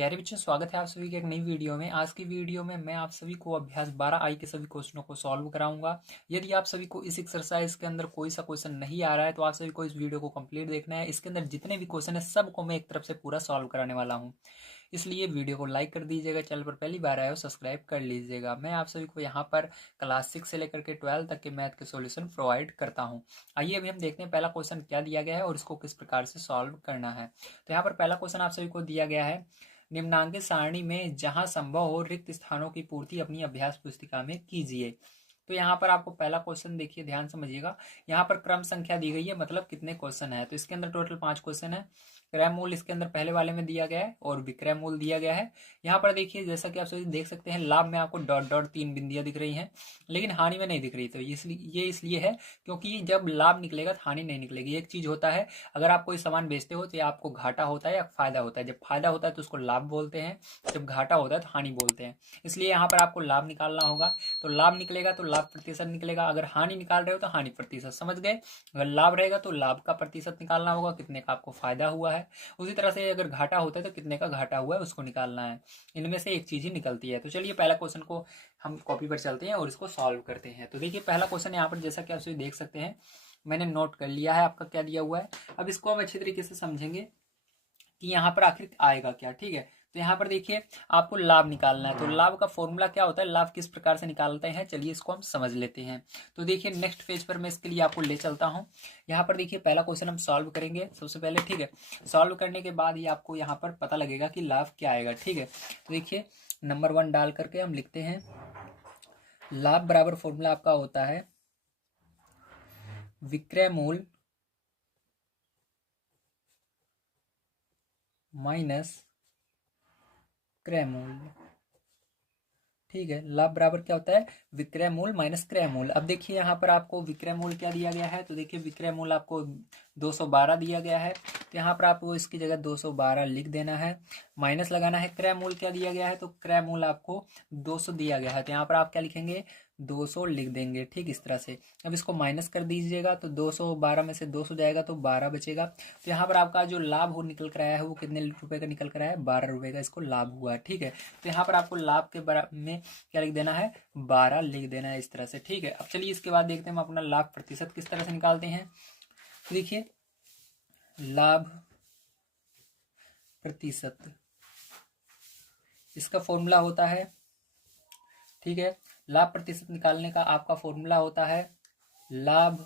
प्यारे बच्चों, स्वागत है आप सभी के एक नई वीडियो में। आज की वीडियो में मैं आप सभी को अभ्यास 12 के सभी क्वेश्चनों को सॉल्व कराऊंगा। यदि आप सभी को इस एक्सरसाइज के अंदर कोई सा क्वेश्चन नहीं आ रहा है तो आप सभी को इस वीडियो को कंप्लीट देखना है। इसके अंदर जितने भी क्वेश्चन है सबको मैं एक तरफ से पूरा सॉल्व कराने वाला हूँ, इसलिए वीडियो को लाइक कर दीजिएगा। चैनल पर पहली बार आए हो सब्सक्राइब कर लीजिएगा। मैं आप सभी को यहाँ पर क्लास 6 से लेकर के 12 तक के मैथ के सॉल्यूशन प्रोवाइड करता हूँ। आइए अभी हम देखते हैं पहला क्वेश्चन क्या दिया गया है और इसको किस प्रकार से सॉल्व करना है। तो यहाँ पर पहला क्वेश्चन आप सभी को दिया गया है, निम्नांकित सारणी में जहां संभव हो रिक्त स्थानों की पूर्ति अपनी अभ्यास पुस्तिका में कीजिए। तो यहाँ पर आपको पहला क्वेश्चन देखिए, ध्यान समझिएगा। यहाँ पर क्रम संख्या दी गई है, मतलब कितने क्वेश्चन है। तो इसके अंदर टोटल 5 क्वेश्चन है। क्रय मूल इसके अंदर पहले वाले में दिया गया है और विक्रय मूल दिया गया है। यहाँ पर देखिए, जैसा कि आप सभी देख सकते हैं, लाभ में आपको डॉट डॉट 3 बिंदियां दिख रही हैं, लेकिन हानि में नहीं दिख रही। तो ये इसलिए है क्योंकि जब लाभ निकलेगा तो हानि नहीं निकलेगी। एक चीज होता है, अगर आप कोई सामान बेचते हो तो या आपको घाटा होता है या फायदा होता है। जब फायदा होता है तो उसको लाभ बोलते हैं, जब घाटा होता है तो हानि बोलते हैं। इसलिए यहाँ पर आपको लाभ निकालना होगा। तो लाभ निकलेगा तो लाभ प्रतिशत निकलेगा, अगर हानि निकाल रहे हो तो हानि प्रतिशत। समझ गए? अगर लाभ रहेगा तो लाभ का प्रतिशत निकालना होगा, कितने का आपको फायदा हुआ है। उसी तरह से अगर घाटा होता है तो कितने का घाटा हुआ है उसको निकालना है। इनमें से एक चीज ही निकलती है। तो चलिए पहला क्वेश्चन को हम कॉपी पर चलते हैं और इसको सॉल्व करते हैं। तो देखिए पहला क्वेश्चन यहाँ पर जैसा कि आप सभी देख सकते हैं, मैंने नोट कर लिया है आपका क्या दिया हुआ है। अब इसको हम अच्छी तरीके से समझेंगे कि यहाँ पर आखिर आएगा क्या। ठीक है, तो यहाँ पर देखिए आपको लाभ निकालना है। तो लाभ का फॉर्मूला क्या होता है, लाभ किस प्रकार से निकालते हैं, चलिए इसको हम समझ लेते हैं। तो देखिए नेक्स्ट पेज पर मैं इसके लिए आपको ले चलता हूँ। यहाँ पर देखिए पहला क्वेश्चन हम सॉल्व करेंगे सबसे पहले। ठीक है, सॉल्व करने के बाद ही आपको यहाँ पर पता लगेगा कि लाभ क्या आएगा। ठीक है, तो देखिए नंबर 1 डाल करके हम लिखते हैं, लाभ बराबर फॉर्मूला आपका होता है विक्रय मूल माइनस क्रय मूल। ठीक है, लाभ बराबर क्या होता है, विक्रय मूल माइनस क्रय मूल। अब देखिए यहाँ पर आपको विक्रय मूल क्या दिया गया है। तो देखिए विक्रय मूल आपको 212 दिया गया है, तो यहाँ पर आपको इसकी जगह 212 लिख देना है, माइनस लगाना है। क्रय मूल क्या दिया गया है, तो क्रय मूल आपको 200 दिया गया है, तो यहाँ पर आप क्या लिखेंगे, 200 लिख देंगे। ठीक, इस तरह से। अब इसको माइनस कर दीजिएगा तो 212 में से 200 जाएगा तो 12 बचेगा। तो यहाँ पर आपका जो लाभ हो निकल कर आया है वो कितने रुपए का निकल कर आया है, 12 रुपए का इसको लाभ हुआ है। ठीक है, तो यहाँ पर आपको लाभ के बराबर में क्या लिख देना है, 12 लिख देना है, इस तरह से। ठीक है, अब चलिए इसके बाद देखते हैं हम अपना लाभ प्रतिशत किस तरह से निकालते हैं। तो देखिए लाभ प्रतिशत इसका फॉर्मूला होता है, ठीक है, लाभ प्रतिशत निकालने का आपका फॉर्मूला होता है लाभ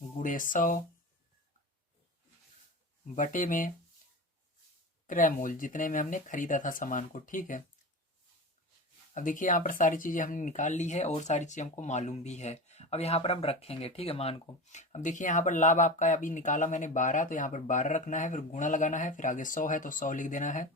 गुणे 100 बटे में क्रय मूल, जितने में हमने खरीदा था सामान को। ठीक है, अब देखिए यहाँ पर सारी चीजें हमने निकाल ली है और सारी चीजें हमको मालूम भी है। अब यहाँ पर हम रखेंगे, ठीक है, मान को। अब देखिए यहाँ पर लाभ आपका अभी निकाला मैंने 12, तो यहाँ पर 12 रखना है, फिर गुणा लगाना है, फिर आगे 100 है तो 100 लिख देना है,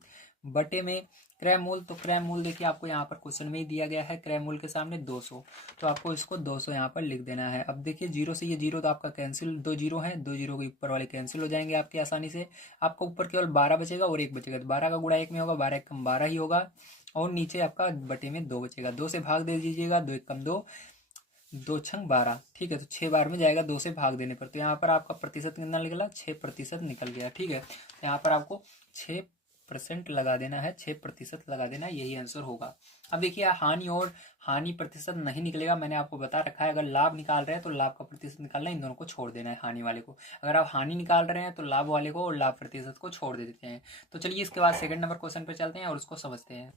बटे में क्रय मूल। तो क्रय मूल देखिए आपको यहाँ पर क्वेश्चन में ही दिया गया है, क्रय मूल के सामने 200, तो आपको इसको 200 यहाँ पर लिख देना है। अब देखिए जीरो से ये जीरो तो आपका कैंसिल, 2 जीरो है, 2 जीरो के ऊपर वाले कैंसिल हो जाएंगे आपके आसानी से। आपको ऊपर केवल 12 बचेगा और 1 बचेगा, तो 12 का गुणा 1 में होगा, 12 एक कम 12 ही होगा, और नीचे आपका बटे में 2 बचेगा। 2 से भाग दे दीजिएगा, 2 एक कम 2, 2 छंग 12। ठीक है, तो 6 बार में जाएगा 2 से भाग देने पर। तो यहाँ पर आपका प्रतिशत कितना निकला, 6% निकल गया। ठीक है, तो यहाँ पर आपको 6% लगा देना है, 6% लगा देना है, यही आंसर होगा। अब देखिए हानि और हानि प्रतिशत नहीं निकलेगा, मैंने आपको बता रखा है। अगर लाभ निकाल रहे हैं तो लाभ का प्रतिशत निकालना है, इन दोनों को छोड़ देना है, हानि वाले को। अगर आप हानि निकाल रहे हैं तो लाभ वाले को और लाभ प्रतिशत को छोड़ देते हैं। तो चलिए इसके बाद सेकंड नंबर क्वेश्चन पे चलते हैं और उसको समझते हैं।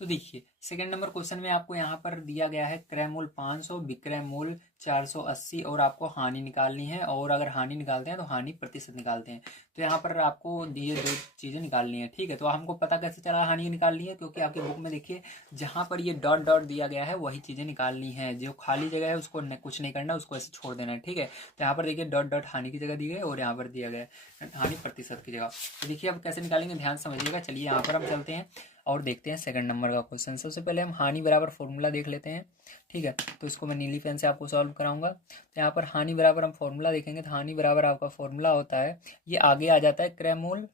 तो देखिए सेकंड नंबर क्वेश्चन में आपको यहाँ पर दिया गया है क्रय मूल 500, विक्रय मूल 480, और आपको हानि निकालनी है। और अगर हानि निकालते हैं तो हानि प्रतिशत निकालते हैं। तो यहाँ पर आपको ये 2 चीजें निकालनी है। ठीक है, तो हमको पता कैसे चला हानि निकालनी है, क्योंकि आपकी बुक में देखिए जहां पर ये डॉट डॉट दिया गया है वही चीजें निकालनी है, जो खाली जगह है उसको कुछ नहीं करना, उसको ऐसे छोड़ देना है। ठीक है, तो यहाँ पर देखिए डॉट डॉट हानि की जगह दी गई और यहाँ पर दिया गया है हानि प्रतिशत की जगह। तो देखिए अब कैसे निकालेंगे, ध्यान समझिएगा। चलिए यहाँ पर हम चलते हैं और देखते हैं सेकंड नंबर का क्वेश्चन। सबसे पहले हम हानि बराबर फॉर्मूला देख लेते हैं। ठीक है, तो इसको मैं नीली पेन से आपको सॉल्व कराऊंगा। तो यहाँ पर हानि बराबर हम फॉर्मूला देखेंगे, तो हानि बराबर आपका फॉर्मूला होता है, ये आगे आ जाता है क्रय मूल,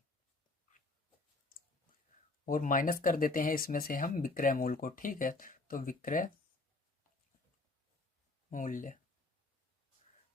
और माइनस कर देते हैं इसमें से हम विक्रय मूल को। ठीक है, तो विक्रय मूल्य,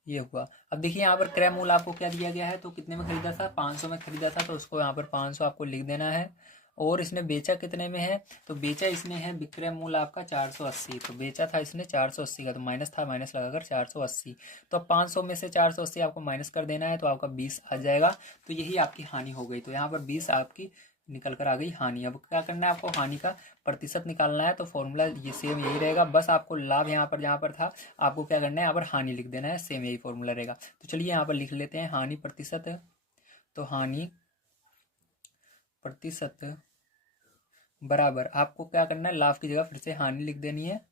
ये हुआ। अब देखिए यहाँ पर क्रय मूल्य आपको क्या दिया गया है, तो कितने में खरीदा था, 500 में खरीदा था, तो उसको यहाँ पर 500 आपको लिख देना है। और इसने बेचा कितने में है, तो बेचा इसने है विक्रय मूल्य आपका 480, तो बेचा था इसने 480 का, तो माइनस था, माइनस लगाकर 480। तो अब 500 में से 480 आपको माइनस कर देना है, तो आपका 20 आ जाएगा। तो यही आपकी हानि हो गई, तो यहाँ पर 20 आपकी निकल कर आ गई हानि। अब क्या करना है आपको, हानि का प्रतिशत निकालना है, तो फॉर्मूला ये सेम यही रहेगा, बस आपको लाभ यहाँ पर जहाँ पर था आपको क्या करना है, यहाँ पर हानि लिख देना है, सेम यही फॉर्मूला रहेगा। तो चलिए यहाँ पर लिख लेते हैं हानि प्रतिशत। तो हानि प्रतिशत बराबर आपको क्या करना है, लाभ की जगह फिर से हानि लिख देनी है,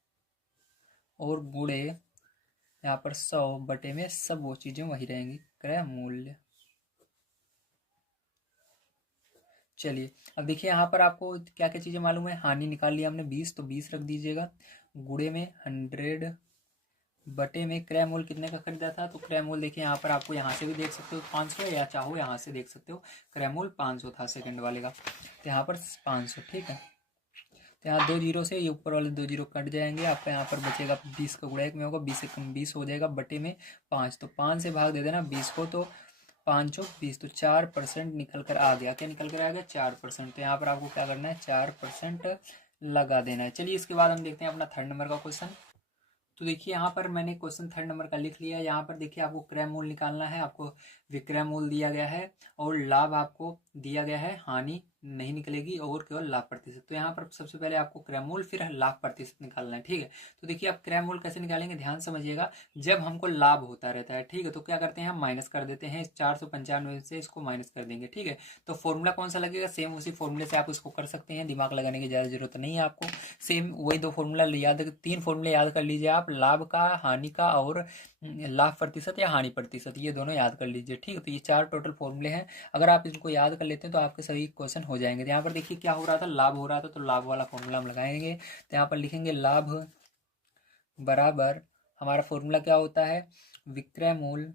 और गुणे यहाँ पर 100 में सब वो चीजें वही रहेंगी, क्रय मूल्य। चलिए अब देखिए यहाँ पर आपको क्या क्या चीजें मालूम है, हानि निकाल लिया हमने 20, तो 20 रख दीजिएगा, गुणे में 100 बटे में क्रय मूल्य कितने का खरीदा था, तो क्रय मूल्य देखिए यहाँ पर आपको यहाँ से भी देख सकते हो 500 है, या चाहो यहाँ से देख सकते हो, क्रय मूल्य 500 था सेकंड वाले का, तो यहाँ पर 500, ठीक है। तो यहाँ 2 जीरो से ये ऊपर वाले 2 जीरो कट जाएंगे, आपका यहाँ पर बचेगा 20 का गुणा 1 में होगा, 20 से कम 20 हो जाएगा, बटे में 5, तो 5 से भाग दे देना 20 को, तो 5 चौक 20, तो 4% निकल कर आ गया। क्या निकल कर आ गया, 4%। तो यहाँ पर आपको क्या करना है, 4% लगा देना है। चलिए इसके बाद हम देखते हैं अपना थर्ड नंबर का क्वेश्चन। तो देखिए यहाँ पर मैंने क्वेश्चन थर्ड नंबर का लिख लिया। यहाँ पर देखिए आपको क्रय मूल्य निकालना है, आपको विक्रय मूल्य दिया गया है, और लाभ आपको दिया गया है, हानि नहीं निकलेगी, और केवल लाभ प्रतिशत। तो यहाँ पर सबसे पहले आपको क्रय मूल्य फिर लाभ प्रतिशत निकालना है, ठीक है। तो देखिए आप क्रय मूल्य कैसे निकालेंगे, ध्यान समझिएगा। जब हमको लाभ होता रहता है, ठीक है, तो क्या करते हैं हम माइनस कर देते हैं, 495 से इसको माइनस कर देंगे, ठीक है। तो फॉर्मूला कौन सा लगेगा, सेम उसी फॉर्मूले से आप इसको कर सकते हैं, दिमाग लगाने की ज़्यादा जरूरत नहीं है आपको। सेम वही 2 फॉर्मूला याद, 3 फॉर्मूले याद कर लीजिए आप, लाभ का, हानि का, और लाभ प्रतिशत या हानि प्रतिशत, ये दोनों याद कर लीजिए, ठीक है। तो ये 4 टोटल फॉर्मूले हैं, अगर आप इनको याद कर लेते हैं तो आपके सभी क्वेश्चन हो जाएंगे। तो यहाँ पर देखिए क्या हो रहा था, लाभ हो रहा था, तो लाभ वाला फॉर्मूला हम लगाएंगे। तो यहाँ पर लिखेंगे लाभ बराबर, हमारा फॉर्मूला क्या होता है, विक्रय मूल्य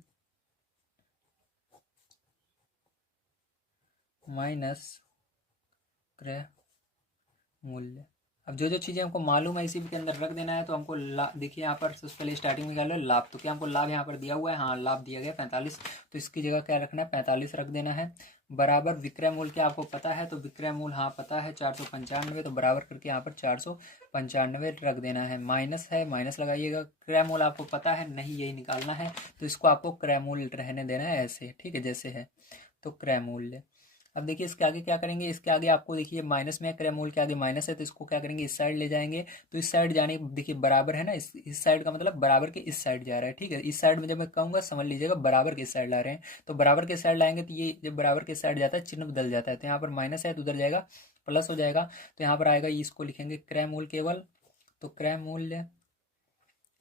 माइनस क्रय मूल्य। अब जो जो चीज़ें हमको मालूम है इसी के अंदर रख देना है। तो हमको देखिए यहाँ पर सबसे पहले स्टार्टिंग में क्या लो, लाभ, तो क्या हमको लाभ यहाँ पर दिया हुआ है, हाँ लाभ दिया गया 45, तो इसकी जगह क्या रखना है, 45 रख देना है, बराबर विक्रय मूल्य क्या आपको पता है, तो विक्रय मूल्य हाँ पता है 495, तो बराबर करके यहाँ पर 495 रख देना है, माइनस है, माइनस लगाइएगा, क्रय मूल्य आपको पता है नहीं, यही निकालना है, तो इसको आपको क्रय मूल्य रहने देना है ऐसे, ठीक है, जैसे है। तो क्रय मूल्य, अब देखिए इसके आगे क्या करेंगे, इसके आगे आपको देखिए माइनस में क्रय मूल्य के आगे माइनस है, तो इसको क्या करेंगे, इस साइड ले जाएंगे। तो इस साइड जाने देखिए बराबर है ना, इस साइड का मतलब बराबर के इस साइड जा रहा है, ठीक है। इस साइड में जब मैं कहूँगा समझ लीजिएगा बराबर के इस साइड ला रहे हैं, तो बराबर के साइड लाएंगे, तो ये जब बराबर के साइड जाता है चिन्ह बदल जाता है, तो यहाँ पर माइनस है तो उधर जाएगा प्लस हो जाएगा, तो यहाँ पर आएगा, इसको लिखेंगे क्रय मूल्य केवल। तो क्रय मूल्य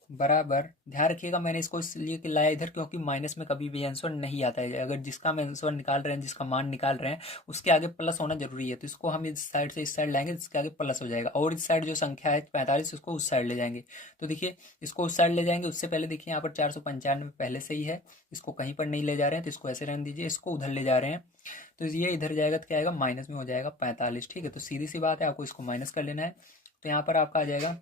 बराबर, ध्यान रखिएगा मैंने इसको इसलिए कि लाया इधर क्योंकि माइनस में कभी भी आंसर नहीं आता है, अगर जिसका हम आंसर निकाल रहे हैं, जिसका मान निकाल रहे हैं, उसके आगे प्लस होना जरूरी है। तो इसको हम इस साइड से इस साइड लाएंगे, जिसके आगे प्लस हो जाएगा, और इस साइड जो संख्या है 45, उसको उस साइड ले जाएंगे। तो देखिए इसको उस साइड ले जाएंगे, उससे पहले देखिए यहाँ पर 495 पहले से ही है, इसको कहीं पर नहीं ले जा रहे हैं, तो इसको ऐसे रहने दीजिए, इसको उधर ले जा रहे हैं, तो ये इधर जाएगा तो क्या आएगा, माइनस में हो जाएगा 45, ठीक है। तो सीधी सी बात है, आपको इसको माइनस कर लेना है। तो यहाँ पर आपका आ जाएगा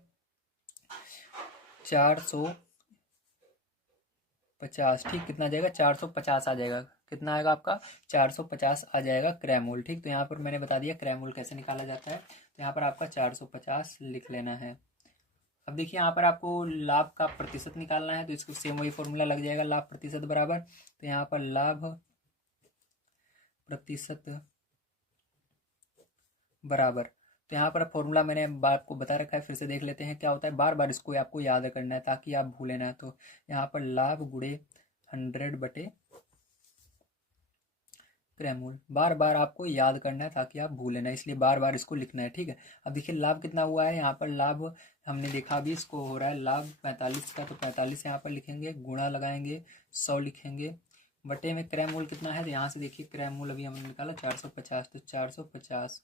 450, ठीक, कितना आ जाएगा, 450 आ जाएगा, कितना आएगा आपका, 450 आ जाएगा क्रय मूल्य, ठीक। तो यहाँ पर मैंने बता दिया क्रय मूल्य कैसे निकाला जाता है, तो यहाँ पर आपका 450 लिख लेना है। अब देखिए यहाँ पर आपको लाभ का प्रतिशत निकालना है, तो इसको सेम वही फॉर्मूला लग जाएगा, लाभ प्रतिशत बराबर, तो यहाँ पर लाभ प्रतिशत बराबर, तो यहाँ पर फॉर्मूला मैंने आपको बता रखा है, फिर से देख लेते हैं क्या होता है, बार बार इसको आपको याद करना है ताकि आप भूलें ना। तो यहाँ पर लाभ गुणे 100 बटे क्रय मूल्य, बार बार आपको याद करना है ताकि आप भूलें ना, इसलिए बार बार इसको लिखना है, ठीक है। अब देखिए लाभ कितना हुआ है, यहाँ पर लाभ हमने देखा अभी, इसको हो रहा है लाभ 45 का, तो 45 यहाँ पर लिखेंगे, गुणा लगाएंगे 100 लिखेंगे, बटे में क्रय मूल्य कितना है, तो यहाँ से देखिए क्रय मूल्य अभी हमने निकाला 450, तो 450,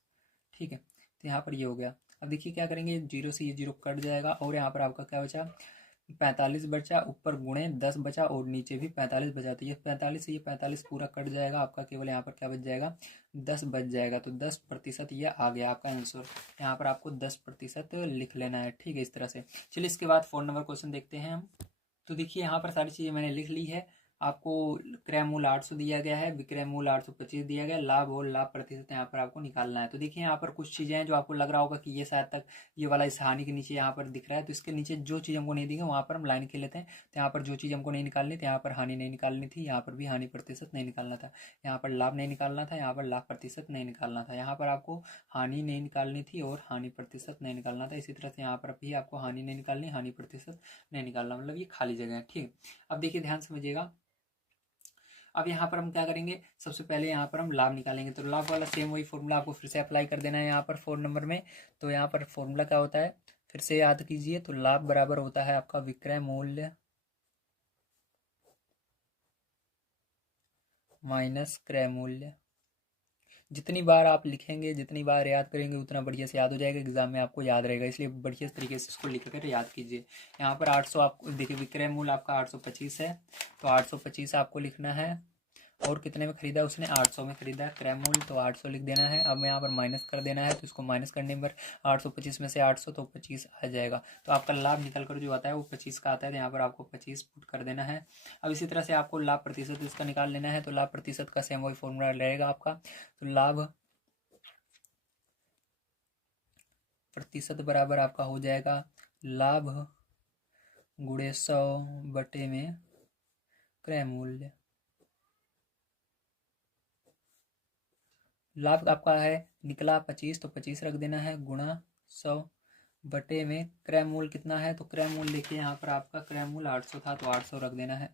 ठीक है। तो यहाँ पर ये हो गया। अब देखिए क्या करेंगे, जीरो से ये जीरो कट जाएगा, और यहाँ पर आपका क्या बचा, 45 बचा, ऊपर गुणे 10 बचा, और नीचे भी 45 बचा, तो ये 45 से ये 45 पूरा कट जाएगा, आपका केवल यहाँ पर क्या बच जाएगा, 10 बच जाएगा। तो 10% ये आ गया आपका आंसर। यहाँ पर आपको 10% लिख लेना है, ठीक है, इस तरह से। चलिए इसके बाद 4 नंबर क्वेश्चन देखते हैं हम। तो देखिए यहाँ पर सारी चीज़ें मैंने लिख ली है। आपको क्रय मूल्य 800 दिया गया है, विक्रय मूल्य 825 दिया गया, लाभ और लाभ प्रतिशत यहाँ पर आपको निकालना है। तो देखिए यहाँ पर कुछ चीज़ें हैं जो आपको लग रहा होगा कि ये शायद तक ये वाला इस हानि के नीचे यहाँ पर दिख रहा है, तो इसके नीचे जो चीज़ हमको नहीं दी है वहाँ पर हम लाइन खेल लेते हैं। तो यहाँ पर जो चीज़ हमको नहीं निकालनी थी, यहाँ पर हानि नहीं निकालनी थी, यहाँ पर भी हानि प्रतिशत नहीं निकालना था, यहाँ पर लाभ नहीं निकालना था, यहाँ पर लाभ प्रतिशत नहीं निकालना था, यहाँ पर आपको हानि नहीं निकालनी थी और हानि प्रतिशत नहीं निकालना था। इसी तरह से यहाँ पर भी आपको हानि नहीं निकालनी, हानि प्रतिशत नहीं निकालना, मतलब ये खाली जगह है। ठीक है, अब देखिए ध्यान समझिएगा। अब यहाँ पर हम क्या करेंगे, सबसे पहले यहाँ पर हम लाभ निकालेंगे। तो लाभ वाला सेम वही फॉर्मूला आपको फिर से अप्लाई कर देना है यहाँ पर 4 नंबर में। तो यहाँ पर फॉर्मूला क्या होता है, फिर से याद कीजिए। तो लाभ बराबर होता है आपका विक्रय मूल्य माइनस क्रय मूल्य। जितनी बार आप लिखेंगे, जितनी बार याद करेंगे, उतना बढ़िया से याद हो जाएगा, एग्जाम में आपको याद रहेगा। इसलिए बढ़िया तरीके से इसको लिख कर याद कीजिए। यहाँ पर 800 आपको देखिए, विक्रय मूल्य आपका 825 है, तो 825 आपको लिखना है। और कितने में खरीदा उसने, 800 में खरीदा क्रय मूल्य, तो 800 लिख देना है। अब यहाँ पर माइनस कर देना है, तो इसको माइनस करने पर 825 में से 800 तो 25 आ जाएगा। तो आपका लाभ निकल कर जो आता है वो 25 का आता है, तो यहाँ पर आपको 25 पुट कर देना है। अब इसी तरह से आपको लाभ प्रतिशत इसका निकाल लेना है। तो लाभ प्रतिशत का सेम वही फॉर्मूला रहेगा आपका। तो लाभ प्रतिशत बराबर आपका हो जाएगा लाभ गुणे 100 बटे में क्रय मूल्य। लाभ आपका है निकला 25, तो 25 रख देना है, गुणा 100 बटे में क्रय मूल्य कितना है। तो क्रय मूल्य देखिए यहाँ पर आपका क्रय मूल्य 800 था, तो 800 रख देना है।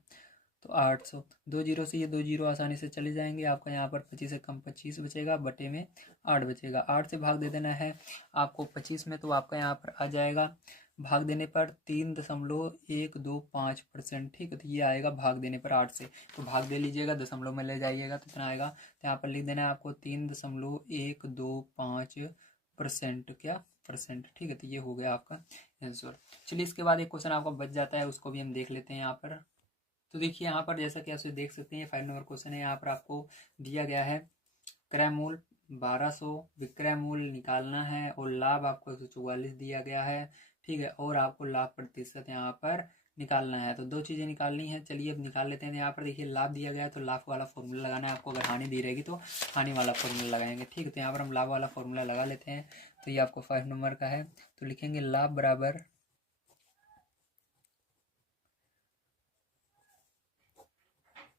तो 800, 2 जीरो से ये 2 जीरो आसानी से चले जाएंगे। आपका यहाँ पर 25 से कम 25 बचेगा, बटे में 8 बचेगा। 8 से भाग दे देना है आपको 25 में, तो आपका यहाँ पर आ जाएगा भाग देने पर 3.125%। ठीक है, तो ये आएगा भाग देने पर 8 से। तो भाग दे लीजिएगा, दशमलव में ले जाइएगा तो इतना आएगा। तो यहाँ पर लिख देना है आपको 3.125% क्या परसेंट। ठीक है, तो ये हो गया आपका आंसर। चलिए इसके बाद एक क्वेश्चन आपका बच जाता है, उसको भी हम देख लेते हैं यहाँ पर। तो देखिए यहाँ पर जैसा कि आप देख सकते हैं 5 नंबर क्वेश्चन है। यहाँ पर आपको दिया गया है क्रय मूल्य 1200, विक्रय मूल्य निकालना है और लाभ आपको 144 दिया गया है। ठीक है, और आपको लाभ प्रतिशत यहाँ पर निकालना है। तो 2 चीज़ें निकालनी है। चलिए अब निकाल लेते हैं। यहाँ पर देखिए लाभ दिया गया है, तो लाभ वाला फॉर्मूला लगाना है आपको। अगर हानि दी रहेगी तो हानि वाला फॉर्मूला लगाएंगे। ठीक है, तो यहाँ पर हम लाभ वाला फॉर्मूला लगा लेते हैं। तो ये आपको 5 नंबर का है। तो लिखेंगे लाभ बराबर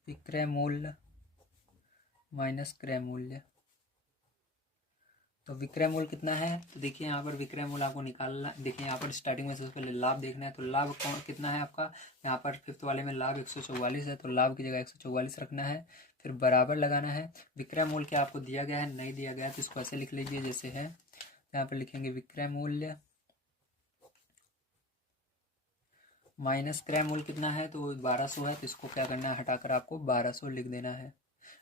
विक्रय मूल्य माइनस क्रय मूल्य। तो विक्रय मूल्य कितना है, तो देखिए यहाँ पर विक्रय मूल्य आपको निकालना। देखिए यहाँ पर स्टार्टिंग में सबसे पहले लाभ देखना है। तो लाभ कौन कितना है आपका, यहाँ पर 5th वाले में लाभ 144 है, तो लाभ की जगह 144 रखना है। फिर बराबर लगाना है। विक्रय मूल्य क्या आपको दिया गया है, नहीं दिया गया है, तो इसको ऐसे लिख लीजिए जैसे है। यहाँ पर लिखेंगे विक्रय मूल्य माइनस क्रय मूल्य कितना है, तो 1200 है, तो इसको क्या करना है, हटाकर आपको 1200 लिख देना है।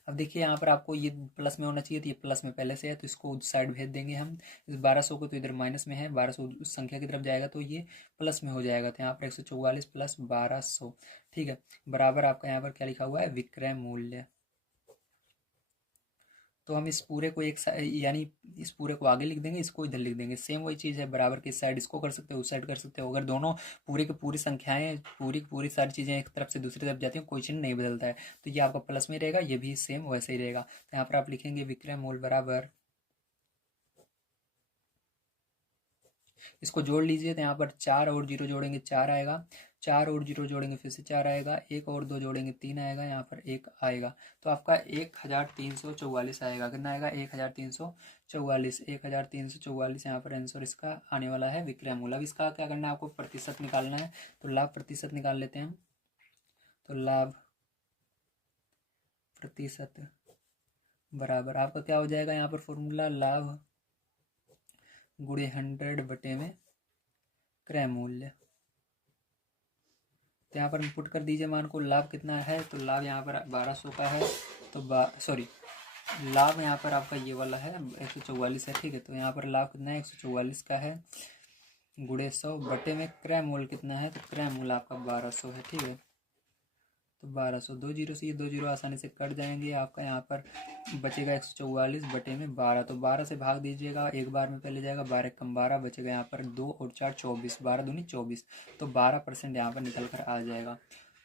अब देखिए यहाँ पर आपको ये प्लस में होना चाहिए, तो ये प्लस में पहले से है, तो इसको उस साइड भेज देंगे हम। इस 1200 को तो इधर माइनस में है, 1200 उस संख्या की तरफ जाएगा तो ये प्लस में हो जाएगा। तो यहाँ पर 144 प्लस 1200। ठीक है, बराबर आपका यहाँ पर क्या लिखा हुआ है, विक्रय मूल्य। तो हम इस पूरे को यानी इस पूरे को आगे लिख देंगे, इसको इधर लिख देंगे। सेम वही चीज़ है, बराबर की साइड इसको कर सकते हो, उस साइड कर सकते हो। अगर दोनों पूरी की पूरी संख्याएं, पूरी की पूरी सारी चीज़ें एक तरफ से दूसरी तरफ जाती हैं, कोई चिन्ह नहीं बदलता है, तो ये आपका प्लस में रहेगा, ये भी सेम वैसे ही रहेगा। तो यहाँ पर आप लिखेंगे विक्रय मूल्य बराबर, इसको जोड़ लीजिए। तो यहाँ पर 4 और 0 जोड़ेंगे 4 आएगा, 4 और 0 जोड़ेंगे फिर से 4 आएगा, 1 और 2 जोड़ेंगे 3 आएगा, यहाँ पर 1 आएगा। तो आपका 1344 आएगा। कितना आएगा, 1344। 1344 यहाँ पर आंसर इसका आने वाला है विक्रय मूल्य। अब इसका क्या करना है, आपको प्रतिशत निकालना है। तो लाभ प्रतिशत निकाल लेते हैं। तो लाभ प्रतिशत बराबर आपका क्या हो जाएगा, यहाँ पर फॉर्मूला लाभ गुणे 100 बटे में क्रय मूल्य। तो यहाँ पर पुट कर दीजिए मान को। लाभ कितना है, तो लाभ यहाँ पर 1200 का है, तो सॉरी लाभ यहाँ पर आपका ये वाला है 144 है। ठीक है, तो यहाँ पर लाभ कितना है, 144 का है, गुणे 100 बटे में क्रय मूल्य कितना है, तो क्रय मूल्य आपका 1200 है। ठीक है, तो 1200, 2 जीरो से ये 2 जीरो आसानी से कट जाएंगे। आपका यहाँ पर बचेगा 144 बटे में 12, तो 12 से भाग दीजिएगा, एक बार में पहले जाएगा, 12 कम 12 बचेगा यहाँ पर 2 और 4 24, 12 दूनी 24, तो 12% यहाँ पर निकल कर आ जाएगा।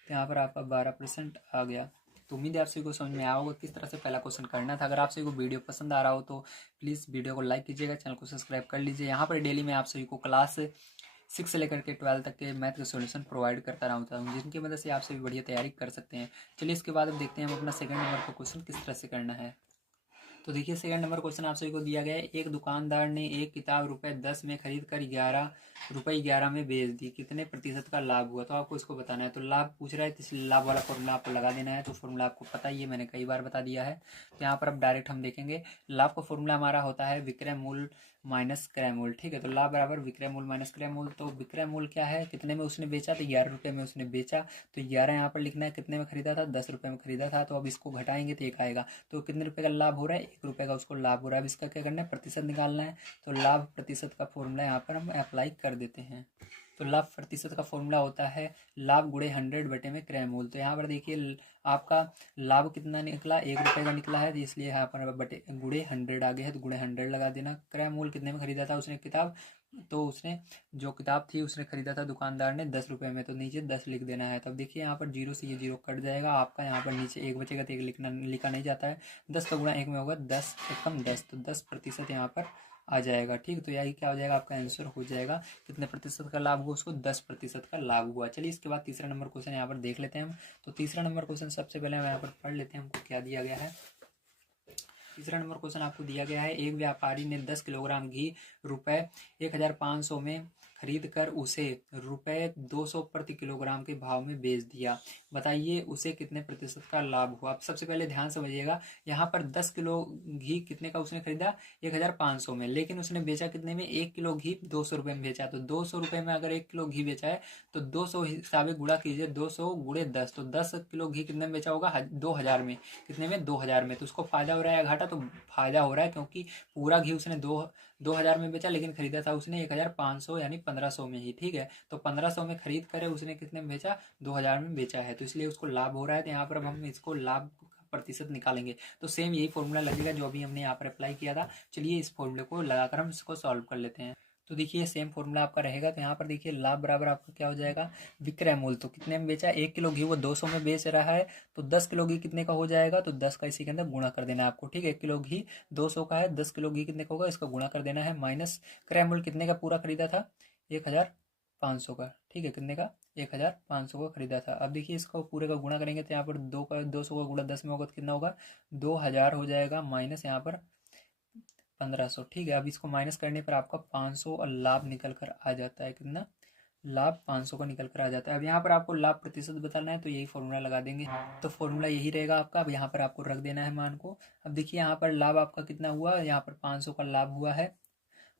तो यहाँ पर आपका 12% आ गया। तो उम्मीद है आप सभी को समझ में आया होगा किस तरह से पहला क्वेश्चन करना था। अगर आप सभी को वीडियो पसंद आ रहा हो तो प्लीज़ वीडियो को लाइक कीजिएगा, चैनल को सब्सक्राइब कर लीजिए। यहाँ पर डेली मैं आप सभी को क्लास 6 से लेकर के 12 तक के मैथ के सॉल्यूशन प्रोवाइड करता रहता हूँ, जिनकी मदद से आप सभी बढ़िया तैयारी कर सकते हैं। चलिए इसके बाद अब देखते हैं हम अपना सेकंड नंबर का क्वेश्चन किस तरह से करना है। तो देखिए सेकंड नंबर क्वेश्चन आप सभी को दिया गया है, एक दुकानदार ने एक किताब ₹10 में खरीद कर ₹11 में बेच दी, कितने प्रतिशत का लाभ हुआ। तो आपको इसको बताना है। तो लाभ पूछ रहा है तो इसलिए लाभ वाला फॉर्मूला आपको लगा देना है। तो फॉर्मूला आपको पता ही है, मैंने कई बार बता दिया है। तो यहाँ पर अब डायरेक्ट हम देखेंगे। लाभ का फॉर्मूला हमारा होता है विक्रय मूल्य माइनस क्रय मूल्य, ठीक है। तो लाभ बराबर विक्रय मूल्य माइनस क्रय मूल्य। तो विक्रय मूल्य क्या है, कितने में उसने बेचा, तो ₹11 में उसने बेचा। तो 11 यहाँ पर लिखना है, कितने में खरीदा था, ₹10 में खरीदा था। तो अब इसको घटाएंगे तो एक आएगा। तो कितने रुपए का लाभ हो रहा है, ₹1 का उसको लाभ हो रहा है। अब इसका क्या करना है, प्रतिशत निकालना है। तो लाभ प्रतिशत का फॉर्मूला यहाँ पर हम अप्लाई कर देते हैं। तो लाभ प्रतिशत का फॉर्मूला होता है लाभ गुणे 100 बटे में क्रय मूल्य। तो यहाँ पर देखिए आपका लाभ कितना निकला, ₹1 का निकला है, तो इसलिए यहाँ पर बटे गुणे 100 आगे है, तो गुणे 100 लगा देना। क्रय मूल्य कितने में खरीदा था उसने किताब, तो उसने जो किताब थी उसने खरीदा था दुकानदार ने ₹10 में, तो नीचे 10 लिख देना है। तब देखिए यहाँ पर जीरो से ये जीरो कट जाएगा। आपका यहाँ पर नीचे एक बचेगा तो एक लिखा नहीं जाता है। 10 का गुणा 1 में होगा 10 एकम 10, तो 10% यहाँ पर आ जाएगा, ठीक। तो यही क्या हो जाएगा, आपका आंसर हो जाएगा। कितने प्रतिशत का लाभ हुआ उसको, 10% का लाभ हुआ। चलिए इसके बाद तीसरा नंबर क्वेश्चन यहाँ पर देख लेते हैं हम। तो तीसरा नंबर क्वेश्चन सबसे पहले हम यहाँ पर पढ़ लेते हैं, हमको क्या दिया गया है। तीसरा नंबर क्वेश्चन आपको दिया गया है, एक व्यापारी ने 10 किलोग्राम घी ₹1500 में खरीद कर उसे ₹200 प्रति किलोग्राम के भाव में बेच दिया। बताइए उसे कितने प्रतिशत का लाभ हुआ। आप सबसे पहले ध्यान समझिएगा, यहाँ पर 10 किलो घी कितने का उसने खरीदा, 1500 में, लेकिन उसने बेचा कितने में, 1 किलो घी ₹200 में बेचा। तो ₹200 में अगर 1 किलो घी बेचा है तो 200 हिसाबे गुणा कीजिए, 200 गुणे 10, तो 10 किलो घी कितने में बेचा होगा, 2000 में। कितने में, 2000 में। तो उसको फायदा हो रहा है या घाटा, तो फायदा हो रहा है, क्योंकि पूरा घी उसने 2000 में बेचा, लेकिन खरीदा था उसने 1500 यानी 1500 में ही, ठीक है। तो 1500 में खरीद कर उसने कितने में बेचा, 2000 में बेचा है, तो इसलिए उसको लाभ हो रहा है। तो यहाँ पर अब हम इसको लाभ प्रतिशत निकालेंगे। तो सेम यही फॉर्मूला लगेगा जो अभी हमने यहाँ पर अप्लाई किया था। चलिए इस फॉर्मूले को लगाकर हम इसको सॉल्व कर लेते हैं। तो देखिए सेम फॉर्मूला आपका रहेगा। तो यहाँ पर देखिए लाभ बराबर आपका क्या हो जाएगा, विक्रय मूल्य। तो कितने में बेचा, 1 किलो घी वो 200 में बेच रहा है, तो 10 किलो घी कितने का हो जाएगा, तो 10 का इसी के अंदर गुणा कर देना है आपको, ठीक है। 1 किलो घी 200 का है, 10 किलो घी कितने का होगा, इसका गुणा कर देना है, माइनस क्रय मूल्य कितने का पूरा खरीदा था, 1500 का, ठीक है। कितने का, 1500 का खरीदा था। अब देखिए इसका पूरे का गुणा करेंगे तो यहाँ पर 200 का गुणा 10 में होगा तो कितना होगा, 2000 हो जाएगा, माइनस यहाँ पर 1500, ठीक है। अब इसको माइनस करने पर आपका 500 और लाभ निकल कर आ जाता है, कितना, लाभ 500 का निकल कर आ जाता है। अब यहाँ पर आपको लाभ प्रतिशत बताना है, तो यही फॉर्मूला लगा देंगे। तो फॉर्मूला यही रहेगा आपका। अब यहाँ पर आपको रख देना है मान को। अब देखिए यहाँ पर लाभ आपका कितना हुआ, यहाँ पर 500 का लाभ हुआ है,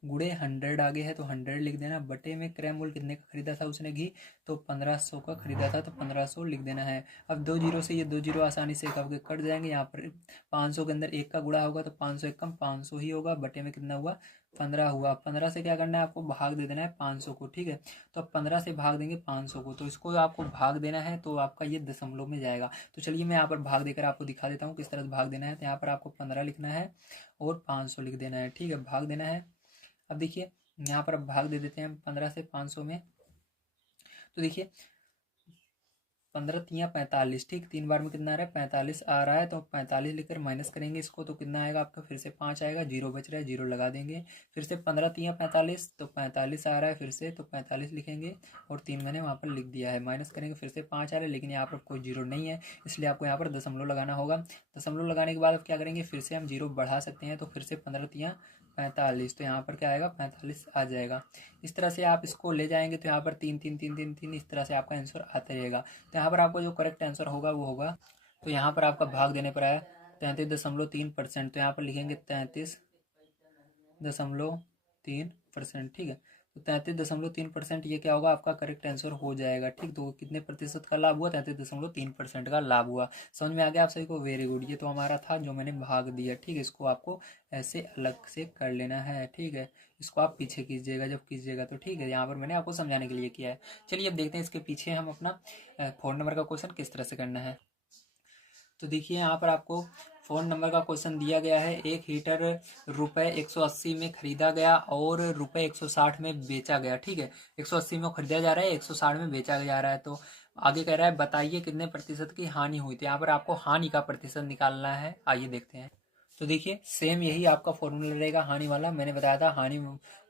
गुणे 100 आगे है तो 100 लिख देना, बटे में क्रय मूल्य कितने का खरीदा था उसने घी, तो 1500 का खरीदा था, तो 1500 लिख देना है। अब 2 जीरो से ये 2 जीरो आसानी से कट जाएंगे। यहाँ पर 500 के अंदर 1 का गुणा होगा तो 500 एक कम 500 ही होगा, बटे में कितना हुआ, 15 हुआ। 15 से क्या करना है, आपको भाग दे देना है 500 को, ठीक है। तो अब 15 से भाग देंगे 500 को, तो इसको आपको भाग देना है, तो आपका ये दशमलव में जाएगा। तो चलिए मैं यहाँ पर भाग देकर आपको दिखा देता हूँ किस तरह से भाग देना है। तो यहाँ पर आपको 15 लिखना है और 500 लिख देना है, ठीक है, भाग देना है। अब देखिए यहाँ पर अब भाग दे देते हैं हम 15 से 500 में। तो देखिए 15 तियाँ 45, ठीक, 3 बार में कितना आ रहा है, 45 आ रहा है। तो 45 लिखकर माइनस करेंगे इसको, तो कितना आएगा आपका, फिर से 5 आएगा, जीरो बच रहा है, जीरो लगा देंगे। फिर से 15 तियाँ 45, तो 45 आ रहा है फिर से, तो 45 लिखेंगे और 3 मैंने वहाँ पर लिख दिया है। माइनस करेंगे फिर से 5 आ रहा है, लेकिन यहाँ पर कोई जीरो नहीं है, इसलिए आपको यहाँ पर दशमलव लगाना होगा। दशमलव लगाने के बाद अब क्या करेंगे, फिर से हम जीरो बढ़ा सकते हैं। तो फिर से 15 तियाँ 45, तो यहाँ पर क्या आएगा, 45 आ जाएगा। इस तरह से आप इसको ले जाएंगे तो यहाँ पर 3 3 3 3 3 इस तरह से आपका आंसर आता रहेगा। तो यहाँ पर आपको जो करेक्ट आंसर होगा वो होगा, तो यहाँ पर आपका भाग देने पर आया 33.3%। तो यहाँ पर लिखेंगे 33.3%, ठीक है। तो 33.3% ये क्या होगा, आपका करेक्ट आंसर हो जाएगा। ठीक, तो कितने प्रतिशत का लाभ हुआ, 33.3% का लाभ हुआ। समझ में आ गया आप सभी को, वेरी गुड। ये तो हमारा था जो मैंने भाग दिया। ठीक है, इसको आपको ऐसे अलग से कर लेना है। ठीक है, इसको आप पीछे कीजिएगा जब कीजिएगा तो। ठीक है, यहाँ पर मैंने आपको समझाने के लिए किया है। चलिए अब देखते हैं इसके पीछे हम अपना 4 नंबर का क्वेश्चन किस तरह से करना है। तो देखिए यहाँ पर आपको 4 नंबर का क्वेश्चन दिया गया है। एक हीटर रुपए 180 में खरीदा गया और रुपए 160 में बेचा गया। ठीक है, 180 में खरीदा जा रहा है, 160 में बेचा जा रहा है। तो आगे कह रहा है बताइए कितने प्रतिशत की हानि हुई। तो यहाँ पर आपको हानि का प्रतिशत निकालना है। आइए देखते हैं। तो देखिए सेम यही आपका फॉर्मूला रहेगा हानि वाला। मैंने बताया था हानि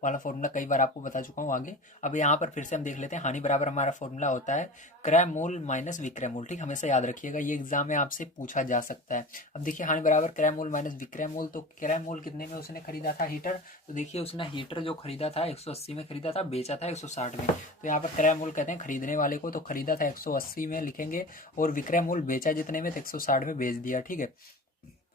वाला फॉर्मूला, कई बार आपको बता चुका हूँ आगे। अब यहाँ पर फिर से हम देख लेते हैं। हानि बराबर हमारा फॉर्मूला होता है क्रय मूल माइनस विक्रय मूल। ठीक, हमेशा याद रखिएगा, ये एग्जाम में आपसे पूछा जा सकता है। अब देखिए हानि बराबर क्रय मूल माइनस विक्रय मूल। तो क्रय मूल कितने में उसने खरीदा था हीटर, तो देखिए उसने हीटर जो खरीदा था 180 में खरीदा था, बेचा था 160 में। तो यहाँ पर क्रय मूल कहते हैं खरीदने वाले को, तो खरीदा था 180 में लिखेंगे, और विक्रय मूल बेचा जितने में, तो 160 में बेच दिया। ठीक है,